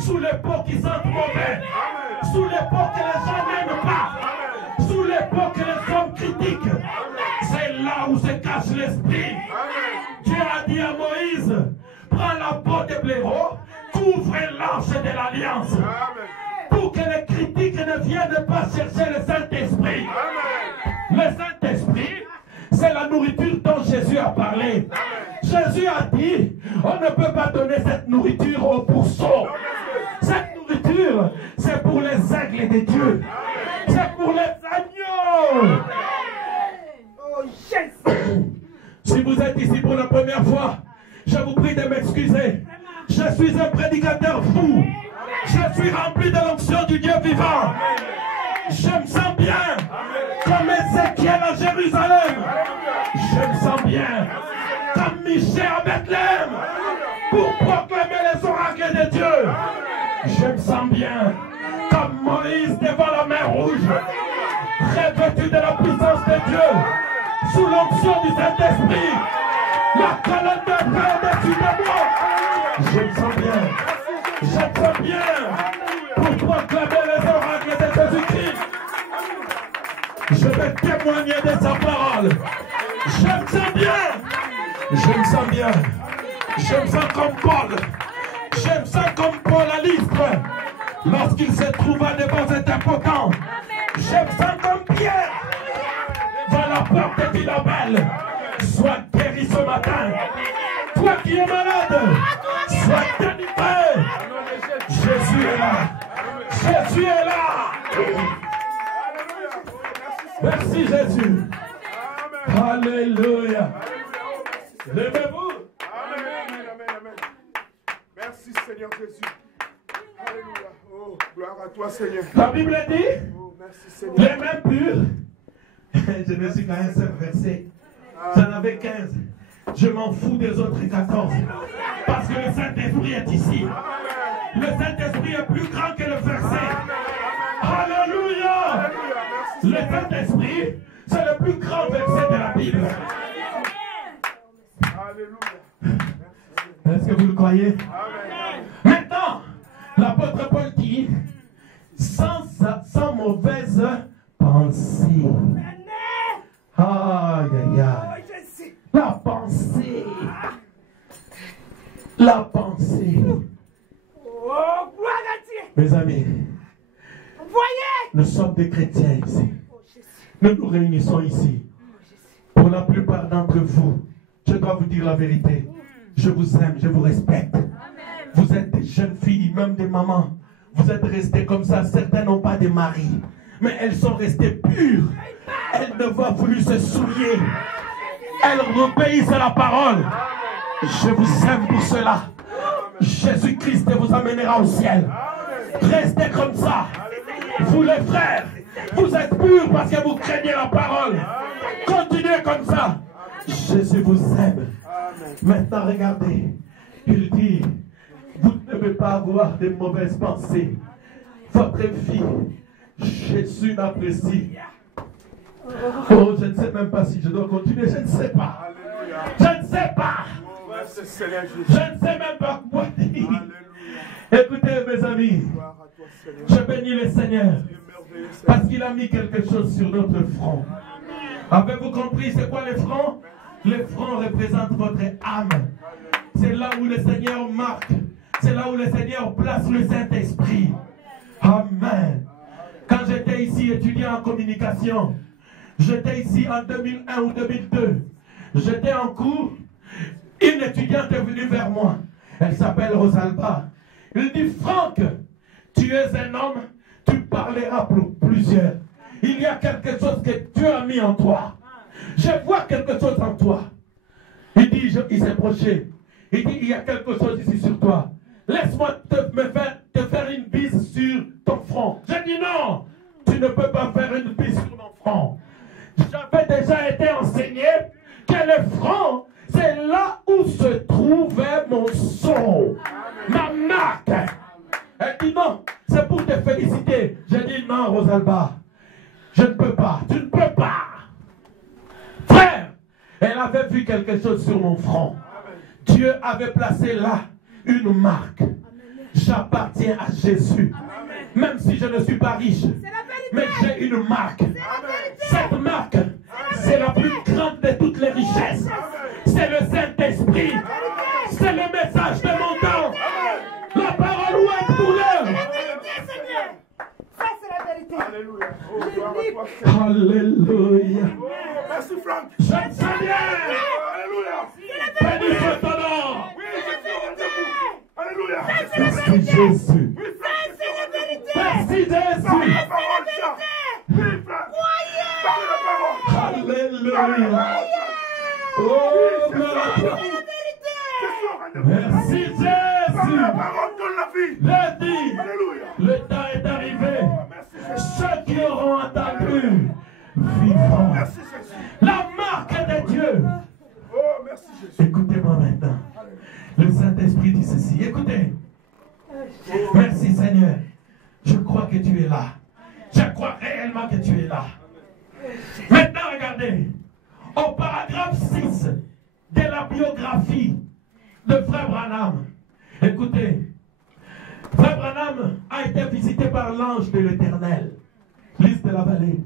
sous les peaux qui sentent mauvais, sous les peaux que les gens n'aiment pas, sous les peaux que les hommes critiquent. C'est là où se cache l'esprit. Dieu a dit à Moïse, prends la peau des blaireaux, couvre l'arche de l'alliance, pour que les critiques ne viennent pas chercher le Saint-Esprit. Le Saint-Esprit, c'est la nourriture dont Jésus a parlé. Jésus a dit, on ne peut pas donner cette nourriture aux pourceaux. Cette nourriture, c'est pour les aigles de Dieu. C'est pour les agneaux. Oh, Jésus. Si vous êtes ici pour la première fois, je vous prie de m'excuser. Je suis un prédicateur fou. Je suis rempli de l'onction du Dieu vivant. Je me sens bien, comme Ézéchiel à Jérusalem. Je me sens bien, comme Michel à Bethléem, pour proclamer les oracles de Dieu. Je me sens bien, comme Moïse devant la mer rouge, revêtu de la puissance de Dieu, sous l'onction du Saint-Esprit. La colonne de feu au-dessus de moi. Je me sens bien. Je me sens bien pour proclamer les oracles de Jésus-Christ. Je vais témoigner de sa parole. Je me sens bien. Je me sens bien. Je me sens comme Paul. Je me sens comme Paul à l'Istre. Lorsqu'il se trouva devant cet impotent. Je me sens comme Pierre. Dans la porte de Vilabelle. Sois guéri ce matin. Toi qui es malade, sois délivré. Jésus est là. Jésus est là. Merci Jésus. Alléluia. Levez-vous. Amen, amen, amen. Merci Seigneur Jésus. Alléluia. Oh, gloire à toi Seigneur. La Bible dit, Oh, merci Seigneur. les mains pures. Je me suis quand même seul verset. J'en avais 15. Je m'en fous des autres 14. Parce que le Saint-Esprit est ici. Le Saint-Esprit est plus grand que le verset. Alléluia. Le Saint-Esprit, c'est le plus grand verset de la Bible. Alléluia. Est-ce que vous le croyez? Amen. Maintenant, l'apôtre Paul dit, sans mauvaise pensée. Aïe, aïe, aïe. La pensée. La pensée. Oh, gloire à Dieu. Mes amis, Voyez. nous sommes des chrétiens ici. Nous nous réunissons ici. Pour la plupart d'entre vous, je dois vous dire la vérité. Je vous aime, je vous respecte. Vous êtes des jeunes filles, même des mamans. Vous êtes restés comme ça. Certains n'ont pas de mari. Mais elles sont restées pures. Elles n'ont pas voulu se souiller. Elles obéissent à la parole. Je vous aime pour cela. Jésus-Christ vous amènera au ciel. Restez comme ça. Vous les frères, vous êtes purs parce que vous craignez la parole. Continuez comme ça. Jésus vous aime. Maintenant regardez. Il dit, vous ne devez pas avoir de mauvaises pensées. Votre fille, Jésus l'apprécie. Oh, je ne sais même pas si je dois continuer. Je ne sais pas. Je ne sais pas. Je ne sais même pas quoi dire. Écoutez mes amis, je bénis le Seigneur parce qu'il a mis quelque chose sur notre front. Avez-vous compris c'est quoi les fronts? Les fronts représentent votre âme. C'est là où le Seigneur marque. C'est là où le Seigneur place le Saint-Esprit. Amen. Quand j'étais ici étudiant en communication, j'étais ici en 2001 ou 2002. J'étais en cours. Une étudiante est venue vers moi. Elle s'appelle Rosalba. Il dit, Franck, tu es un homme, tu parleras pour plusieurs. Il y a quelque chose que Dieu a mis en toi. Je vois quelque chose en toi. Il dit, il s'est approché. Il dit, il y a quelque chose ici sur toi. Laisse-moi te faire une bise sur ton front. J'ai dit non, tu ne peux pas faire une bise sur mon front. J'avais déjà été enseigné que c'est le front, c'est là où se trouvait mon sceau, ma marque. Elle dit non, c'est pour te féliciter. J'ai dit non, Rosalba, je ne peux pas, tu ne peux pas. Frère, elle avait vu quelque chose sur mon front. Dieu avait placé là une marque. J'appartiens à Jésus. Même si je ne suis pas riche, mais j'ai une marque. Cette marque, c'est la plus grande de toutes les richesses. C'est le Saint-Esprit. C'est le message de mon temps. La parole ou un douleur. Ça, c'est la vérité. Alléluia. Oh, Alléluia. merci Franck. J'aime ça bien. Alléluia. Béni soit ton nom. Oui, je suis rendez-vous. Alléluia. Merci Jésus. Oui, Franck, c'est la vérité. Merci Parle Jésus. la parole, Jean. Oui, Franck. Parle la parole. Alléluia. Oh, gloire à toi. Je suis au rendez-vous. Merci Parle la Jésus. parole de la vie. Le dit, Alléluia. le temps est arrivé. Oh, merci Jésus. Ceux qui auront entendu vivront. Merci Jésus. La marque de Dieu. Oh, merci Jésus. Écoutez-moi maintenant. Le Saint-Esprit dit ceci. Écoutez. Merci Seigneur. Je crois que tu es là. Je crois réellement que tu es là. Maintenant, regardez. Au paragraphe 6 de la biographie de Frère Branham. Écoutez. Frère Branham a été visité par l'ange de l'Éternel. Lys de la vallée.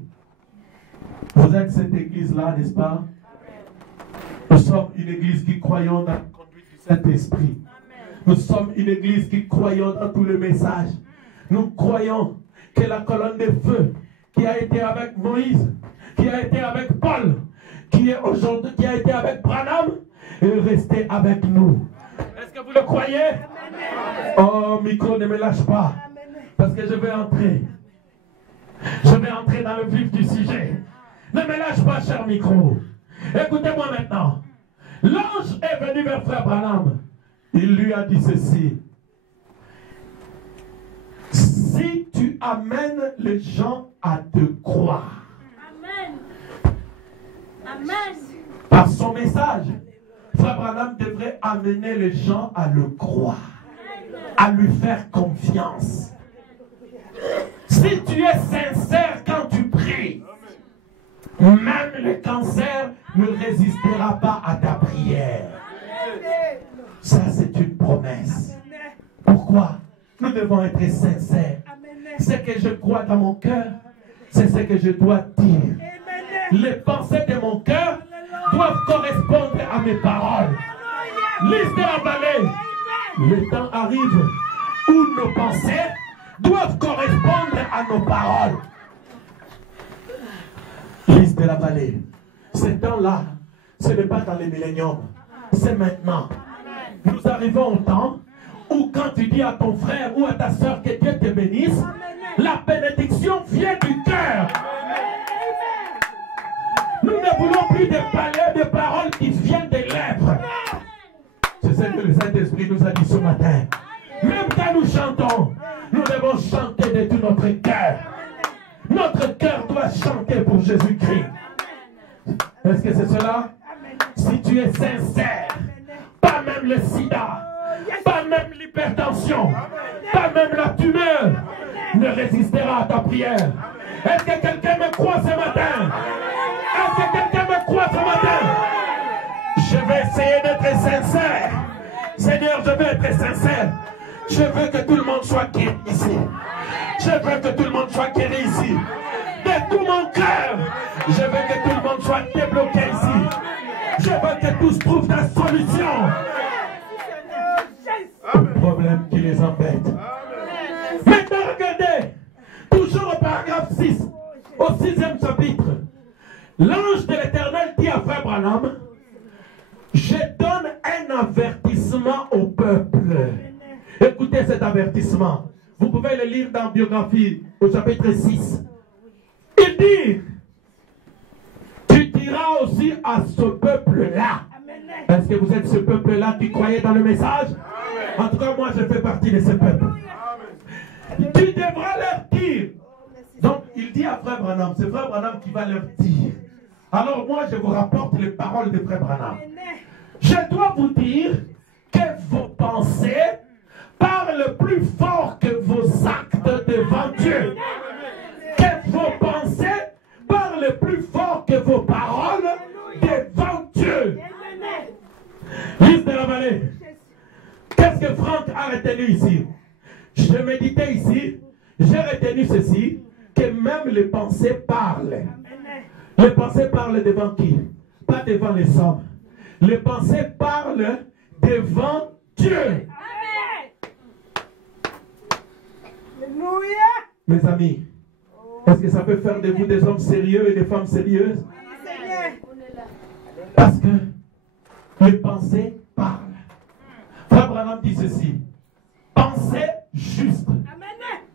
Vous êtes cette église-là, n'est-ce pas? Nous sommes une église qui croyons dans la conduite du Saint-Esprit. Nous sommes une église qui croyons dans tout le message. Nous croyons que la colonne de feu qui a été avec Moïse, qui a été avec Paul, qui est aujourd'hui, qui a été avec Branham, est resté avec nous. Est-ce que vous le croyez? Oh, micro, ne me lâche pas. Parce que je vais entrer. Je vais entrer dans le vif du sujet. Ne me lâche pas, cher micro. Écoutez-moi maintenant. L'ange est venu vers Frère Branham. Il lui a dit ceci. Si tu amènes les gens à te croire. Amen. Amen. Par son message, Frère Branham devrait amener les gens à le croire. À lui faire confiance. Si tu es sincère quand tu pries, même le cancer ne résistera pas à ta prière. Ça, c'est une promesse. Pourquoi? Nous devons être sincères. Ce que je crois dans mon cœur, c'est ce que je dois dire. Les pensées de mon cœur doivent correspondre à mes paroles. Lys de la vallée. Le temps arrive où nos pensées doivent correspondre à nos paroles. Lys de la vallée. Ce temps-là, ce n'est pas dans les milléniums, c'est maintenant. Nous arrivons au temps où quand tu dis à ton frère ou à ta soeur que Dieu te bénisse, la bénédiction vient du cœur. Nous ne voulons plus de paroles qui viennent des lèvres. C'est ce que le Saint-Esprit nous a dit ce matin. Même quand nous chantons, nous devons chanter de tout notre cœur. Notre cœur doit chanter pour Jésus-Christ. Est-ce que c'est cela? Si tu es sincère, pas même le sida, pas même l'hypertension, pas même la tumeur ne résistera à ta prière. Est-ce que quelqu'un me croit ce matin? Est-ce que quelqu'un me croit ce matin? Je vais essayer d'être sincère. Seigneur, je veux être sincère. Je veux que tout le monde soit guéri ici. Je veux que tout le monde soit guéri ici. De tout mon cœur, je veux que tout le monde soit débloqué ici. Je veux que tous trouvent la solution aux problèmes qui les embêtent. Maintenant, regardez, toujours au paragraphe 6, au 6e chapitre, l'ange de l'Éternel dit à Frère Branham, je donne un avertissement au peuple. Écoutez cet avertissement. Vous pouvez le lire dans la biographie au chapitre 6. Il dit, tu diras aussi à ce peuple-là. Est-ce que vous êtes ce peuple-là qui croyait dans le message? En tout cas, moi, je fais partie de ce peuple. Tu devras leur dire. Donc, il dit à Frère Branham, c'est Frère Branham qui va leur dire. Alors moi, je vous rapporte les paroles de Frère Branham. Je dois vous dire que vos pensées parlent plus fort que vos actes devant Dieu. Que vos pensées parlent plus fort que vos paroles devant Dieu. Lise de la vallée. Qu'est-ce que Franck a retenu ici? Je méditais ici, j'ai retenu ceci, que même les pensées parlent. Les pensées parlent devant qui? Pas devant les hommes. Les pensées parlent devant Dieu. Mes amis, est-ce que ça peut faire de vous des hommes sérieux et des femmes sérieuses? Parce que les pensées parlent. Frère Branham dit ceci: pensez juste,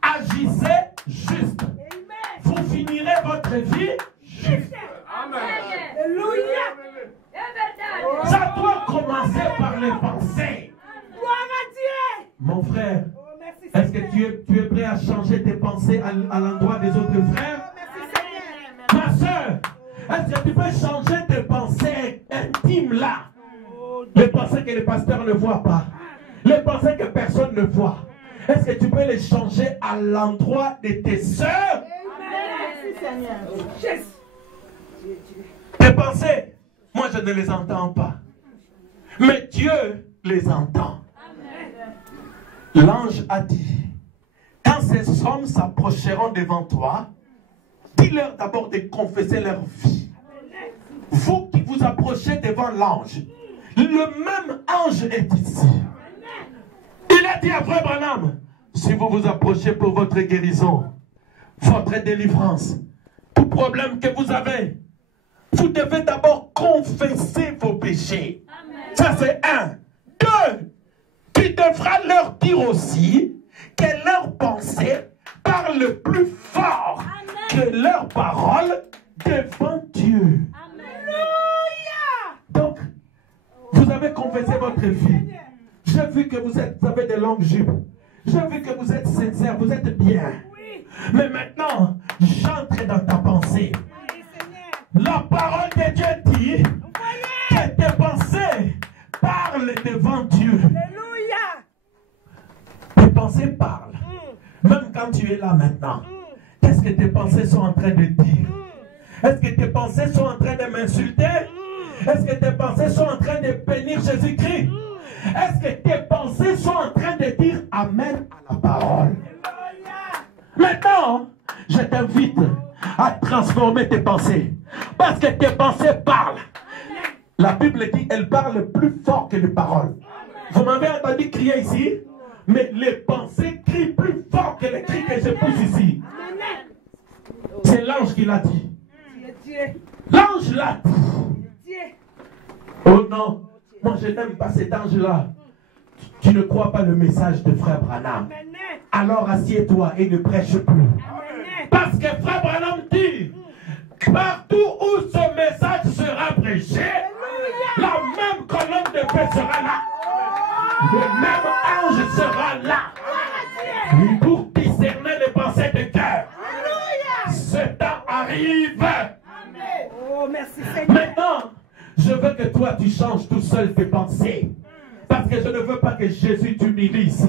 agissez juste, vous finirez votre vie juste. Ça doit commencer par les pensées. Mon frère, est-ce que tu es prêt à changer tes pensées à l'endroit des autres frères? Ma soeur, est-ce que tu peux changer tes pensées intimes là? Les pensées que les pasteurs ne voient pas, les pensées que personne ne voit, est-ce que tu peux les changer à l'endroit de tes soeurs? Tes pensées, moi je ne les entends pas, mais Dieu les entend. L'ange a dit, quand ces hommes s'approcheront devant toi, dis-leur d'abord de confesser leur vie. Vous qui vous approchez devant l'ange, le même ange est ici. Il a dit à Frère Branham, si vous vous approchez pour votre guérison, votre délivrance, tout problème que vous avez, vous devez d'abord confesser vos péchés. Ça c'est un. Deux, tu devras leur dire aussi que leurs pensées parlent plus fort que leurs paroles devant Dieu. Donc, vous avez confessé votre vie. J'ai vu que vous avez de longues jupes. J'ai vu que vous êtes sincère, vous êtes bien. Mais maintenant, j'entre dans ta pensée. La parole de Dieu dit que tes pensées parlent devant Dieu. Tes pensées parlent. Même quand tu es là maintenant, qu'est-ce que tes pensées sont en train de dire? Est-ce que tes pensées sont en train de m'insulter? Est-ce que tes pensées sont en train de bénir Jésus-Christ? Est-ce que tes pensées sont en train de dire Amen à la parole? Maintenant, je t'invite à transformer tes pensées. Parce que tes pensées parlent. La Bible dit qu'elles parlent plus fort que les paroles. Vous m'avez entendu crier ici? Mais les pensées crient plus fort que les cris que je pousse ici. C'est l'ange qui l'a dit. L'ange l'a dit. Oh non, moi je n'aime pas cet ange-là. Tu ne crois pas le message de Frère Branham. Alors assieds-toi et ne prêche plus. Parce que Frère Branham dit, partout où ce message sera prêché, la même colonne de feu sera là. Le même ange sera là. Pour discerner les pensées de cœur. Ce temps arrive. Maintenant, je veux que toi tu changes tout seul tes pensées. Parce que je ne veux pas que Jésus t'humilie ici.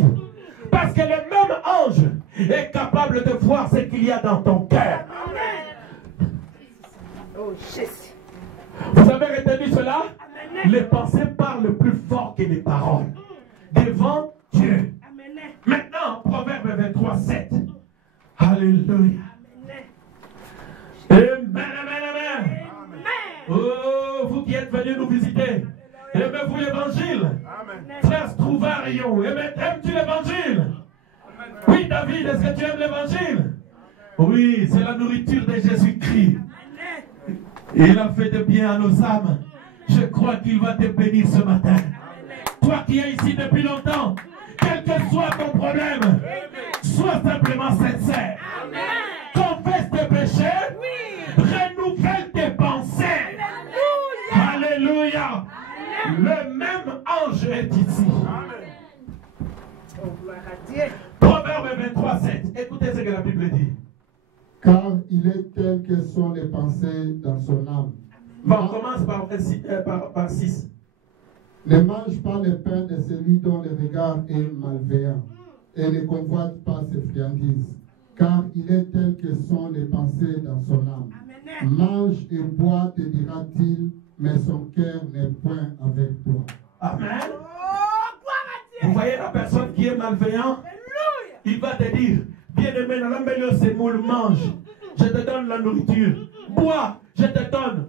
Parce que le même ange est capable de voir ce qu'il y a dans ton cœur. Vous avez retenu cela? Les pensées parlent plus fort que les paroles. Devant Dieu. Maintenant, Proverbe 23, 7. Alléluia. Amen, amen, amen. Oh, vous qui êtes venus nous visiter, aimez-vous l'évangile? Frère Strouvario, aimes-tu l'évangile? Oui, David, est-ce que tu aimes l'évangile? Oui, c'est la nourriture de Jésus-Christ. Il a fait de bien à nos âmes. Je crois qu'il va te bénir ce matin. Toi qui es ici depuis longtemps, quel que soit ton problème, sois simplement sincère. Confesse tes péchés, renouvelle tes pensées. Alléluia. Le même ange est ici. Proverbe 23, 7. Écoutez ce que la Bible dit. Car il est tel que sont les pensées dans son âme. Bon, on commence par 6. Ne mange pas le pain de celui dont le regard est malveillant, et ne convoite pas ses friandises, car il est tel que sont les pensées dans son âme. Mange et bois, te dira-t-il, mais son cœur n'est point avec toi. Amen. Vous voyez la personne qui est malveillant, il va te dire, bien-aimé, dans la semoule, mange, je te donne la nourriture, bois, je te donne,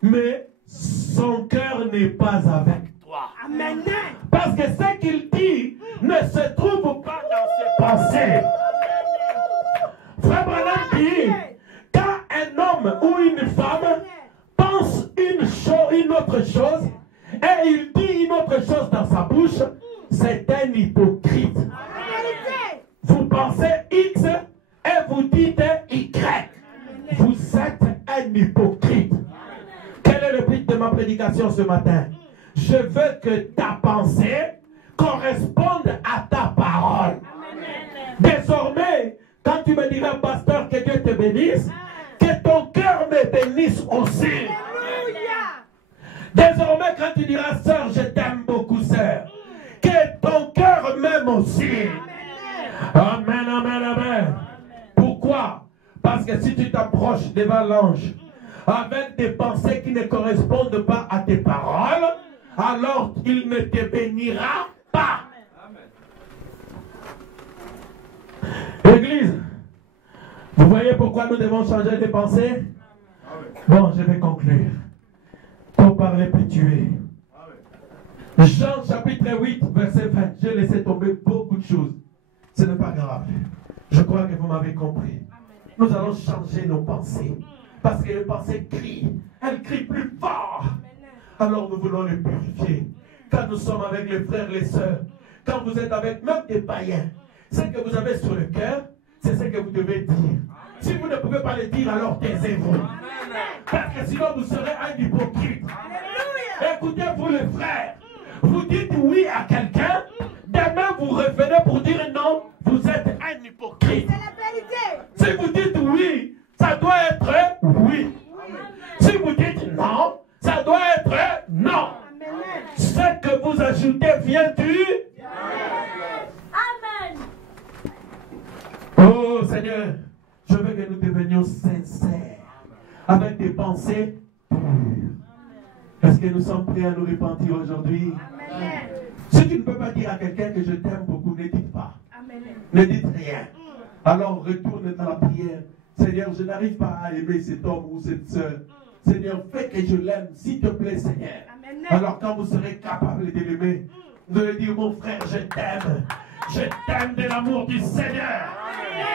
mais son cœur n'est pas avec toi. Amen. Parce que ce qu'il dit ne se trouve pas dans ses pensées. Frère Branham dit, quand un homme ou une femme pense une autre chose, et il dit une autre chose dans sa bouche, c'est un hypocrite. Vous pensez X et vous dites Y. Vous êtes un hypocrite. Quel est le but de ma prédication ce matin? Je veux que ta pensée corresponde à ta parole. Désormais, quand tu me diras, pasteur, que Dieu te bénisse, que ton cœur me bénisse aussi. Désormais, quand tu diras, sœur, je t'aime beaucoup, sœur, que ton cœur m'aime aussi. Amen, amen, amen. Pourquoi? Parce que si tu t'approches devant l'ange avec des pensées qui ne correspondent pas à tes paroles, alors il ne te bénira pas. Église, vous voyez pourquoi nous devons changer de pensée? Bon, je vais conclure. Pour parler peut tuer. Jean chapitre 8, verset 20. J'ai laissé tomber beaucoup de choses. Ce n'est pas grave. Je crois que vous m'avez compris. Nous allons changer nos pensées. Parce que les pensées crient. Elles crient plus fort. Alors nous voulons les purifier. Quand nous sommes avec les frères, les sœurs, quand vous êtes avec même des païens, ce que vous avez sur le cœur, c'est ce que vous devez dire. Si vous ne pouvez pas le dire, alors taisez-vous. Parce que sinon vous serez un hypocrite. Écoutez-vous les frères. Vous dites oui à quelqu'un, demain vous revenez pour dire non, vous êtes un hypocrite. Si vous dites oui, ça doit être oui. Si vous dites non, ça doit être non. Ce que vous ajoutez vient du... Amen. Oh Seigneur, je veux que nous devenions sincères, avec des pensées pures. Est-ce que nous sommes prêts à nous repentir aujourd'hui? Si tu ne peux pas dire à quelqu'un que je t'aime beaucoup, ne dites pas. Ne dites rien. Alors retourne dans la prière. Seigneur, je n'arrive pas à aimer cet homme ou cette soeur. Seigneur, fais que je l'aime, s'il te plaît, Seigneur. Alors quand vous serez capable de l'aimer, vous allez dire, mon frère, je t'aime. Je t'aime de l'amour du Seigneur.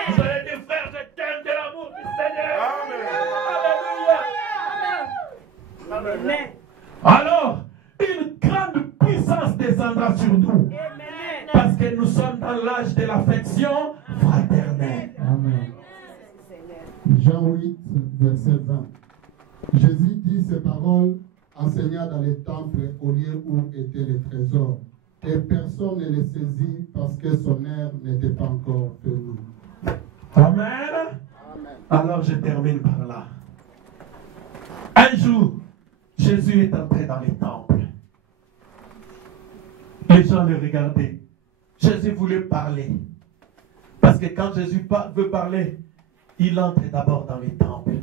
Vous allez dire, frère, je t'aime de l'amour du Seigneur. Alléluia. Amen. Alors, une grande puissance descendra sur nous. Parce que nous sommes dans l'âge de l'affection fraternelle. Amen. Jean 8, verset 20. Jésus dit ces paroles, enseigna dans les temples au lieu où étaient les trésors. Et personne ne les saisit parce que son heure n'était pas encore venue. Amen. Alors je termine par là. Un jour, Jésus est entré dans les temples. Les gens le regardaient. Jésus voulait parler. Parce que quand Jésus veut parler, il entre d'abord dans les temples.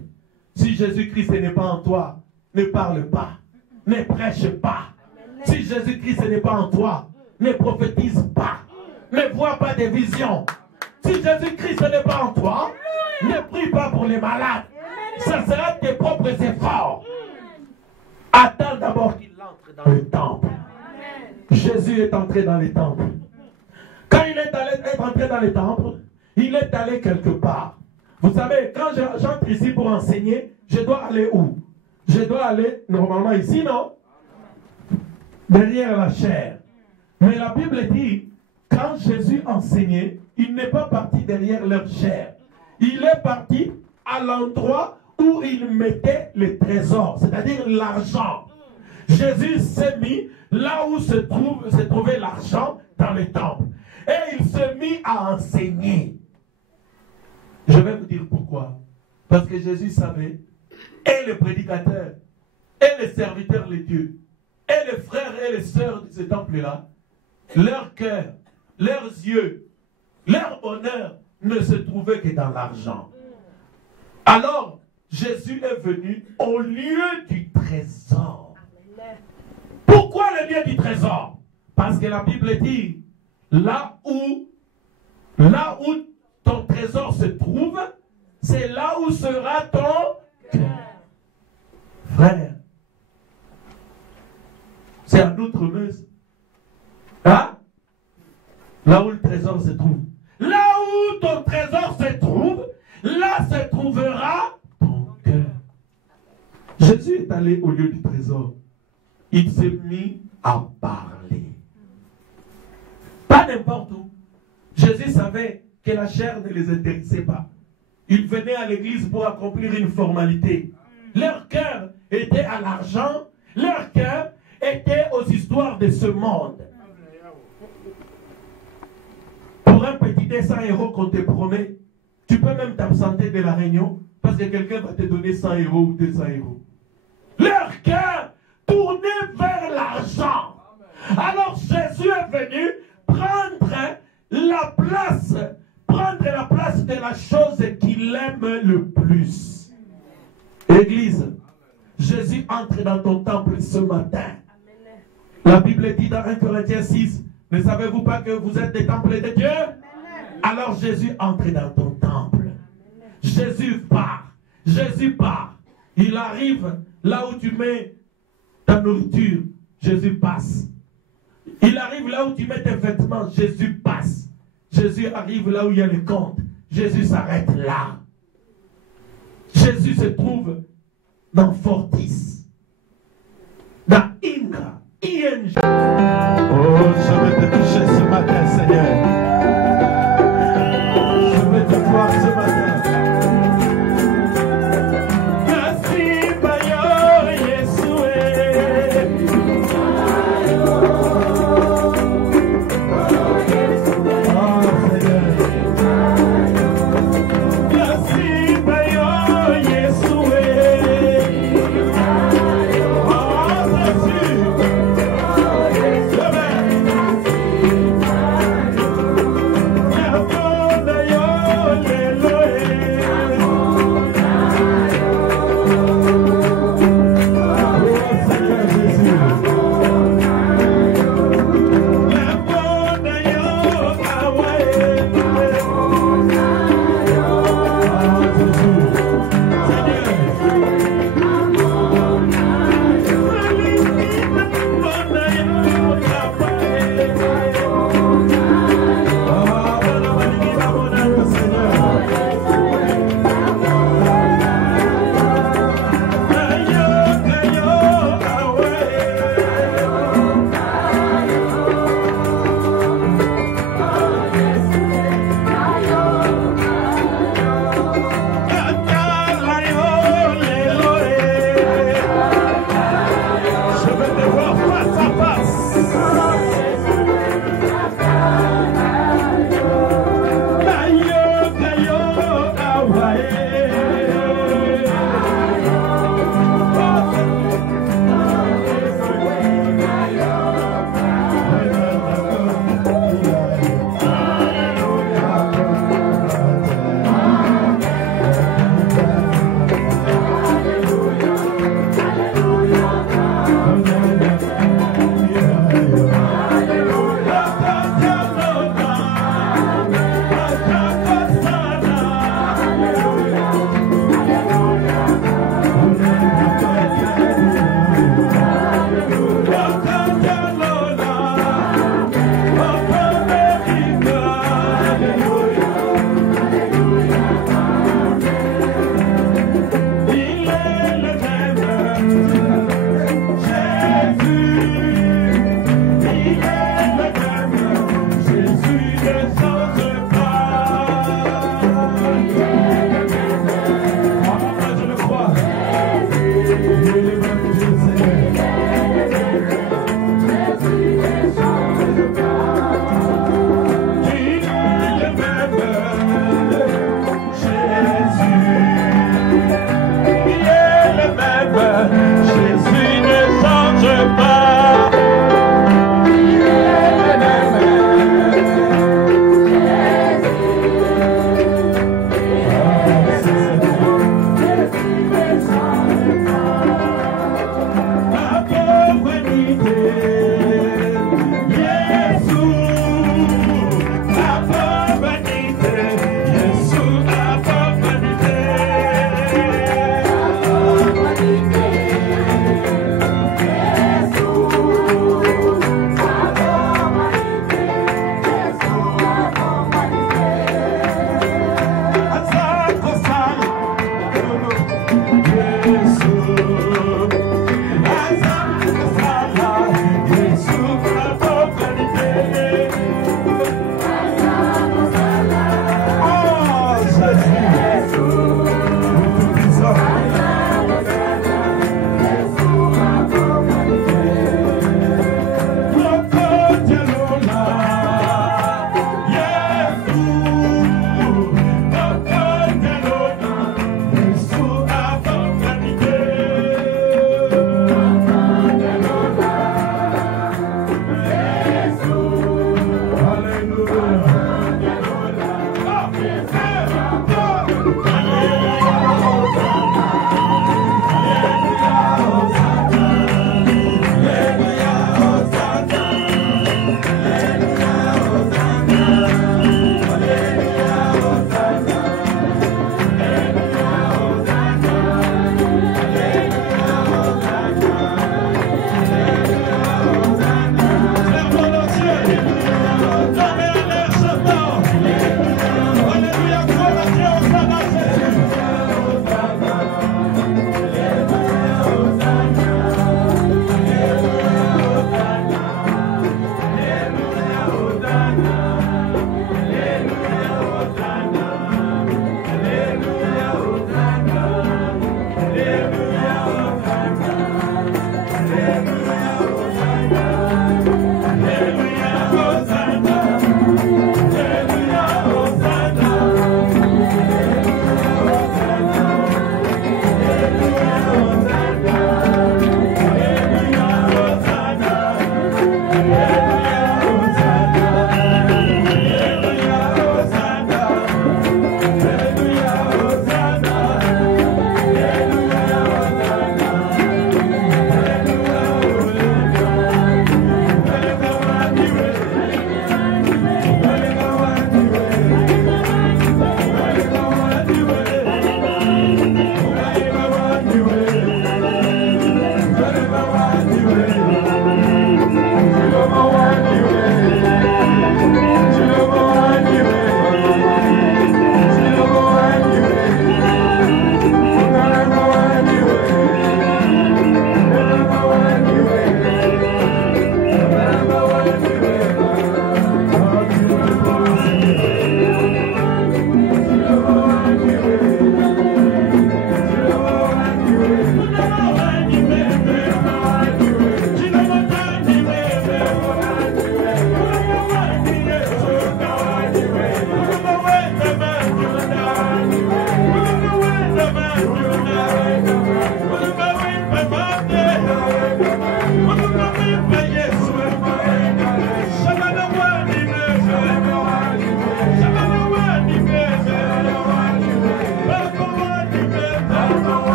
Si Jésus-Christ n'est pas en toi, ne parle pas. Ne prêche pas. Si Jésus-Christ n'est pas en toi, ne prophétise pas. Ne vois pas des visions. Si Jésus-Christ n'est pas en toi, ne prie pas pour les malades. Ça sera tes propres efforts. Attends d'abord qu'il entre dans le temple. Jésus est entré dans les temples. Quand il est entré dans les temples, il est allé quelque part. Vous savez, quand j'entre ici pour enseigner, je dois aller où? Je dois aller normalement ici, non? Derrière la chair. Mais la Bible dit, quand Jésus enseignait, il n'est pas parti derrière leur chair. Il est parti à l'endroit où il mettait les trésors, c'est-à-dire l'argent. Jésus s'est mis là où se trouvait l'argent dans les temples. Et il s'est mis à enseigner. Je vais vous dire pourquoi. Parce que Jésus savait, et le prédicateur, et les serviteurs de Dieu, et les frères et les sœurs de ce temple-là, leur cœur, leurs yeux, leur honneur ne se trouvait que dans l'argent. Alors, Jésus est venu au lieu du trésor. Pourquoi le lieu du trésor? Parce que la Bible dit, là où ton trésor se trouve, c'est là où sera ton cœur. Frère, c'est à Outre-Meuse. Hein? Là où le trésor se trouve. Là où ton trésor se trouve, là se trouvera ton cœur. Jésus est allé au lieu du trésor. Il s'est mis à parler. Pas n'importe où. Jésus savait que la chair ne les intéressait pas. Ils venaient à l'église pour accomplir une formalité. Leur cœur était à l'argent. Leur cœur était aux histoires de ce monde. Pour un petit 200 € qu'on te promet, tu peux même t'absenter de la réunion parce que quelqu'un va te donner 100 € ou 200 €. Leur cœur tournait vers l'argent. Alors Jésus est venu prendre la place de la chose qu'il aime le plus. Église, Jésus entre dans ton temple ce matin. La Bible dit dans 1 Corinthiens 6, ne savez-vous pas que vous êtes des temples de Dieu? Alors Jésus entre dans ton temple. Jésus part. Jésus part. Il arrive là où tu mets ta nourriture. Jésus passe. Il arrive là où tu mets tes vêtements. Jésus passe. Jésus arrive là où il y a les comptes. Jésus s'arrête là. Jésus se trouve dans Fortis, dans Ingra, ING. Oh, je vais te toucher ce matin, Seigneur. Je vais te voir ce matin. Yes,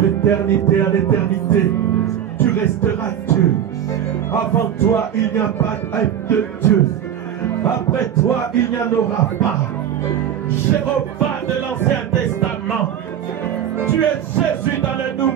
D'éternité à l'éternité, tu resteras Dieu. Avant toi, il n'y a pas de Dieu. Après toi, il n'y en aura pas. Jéhovah de l'Ancien Testament, tu es Jésus dans le Nouveau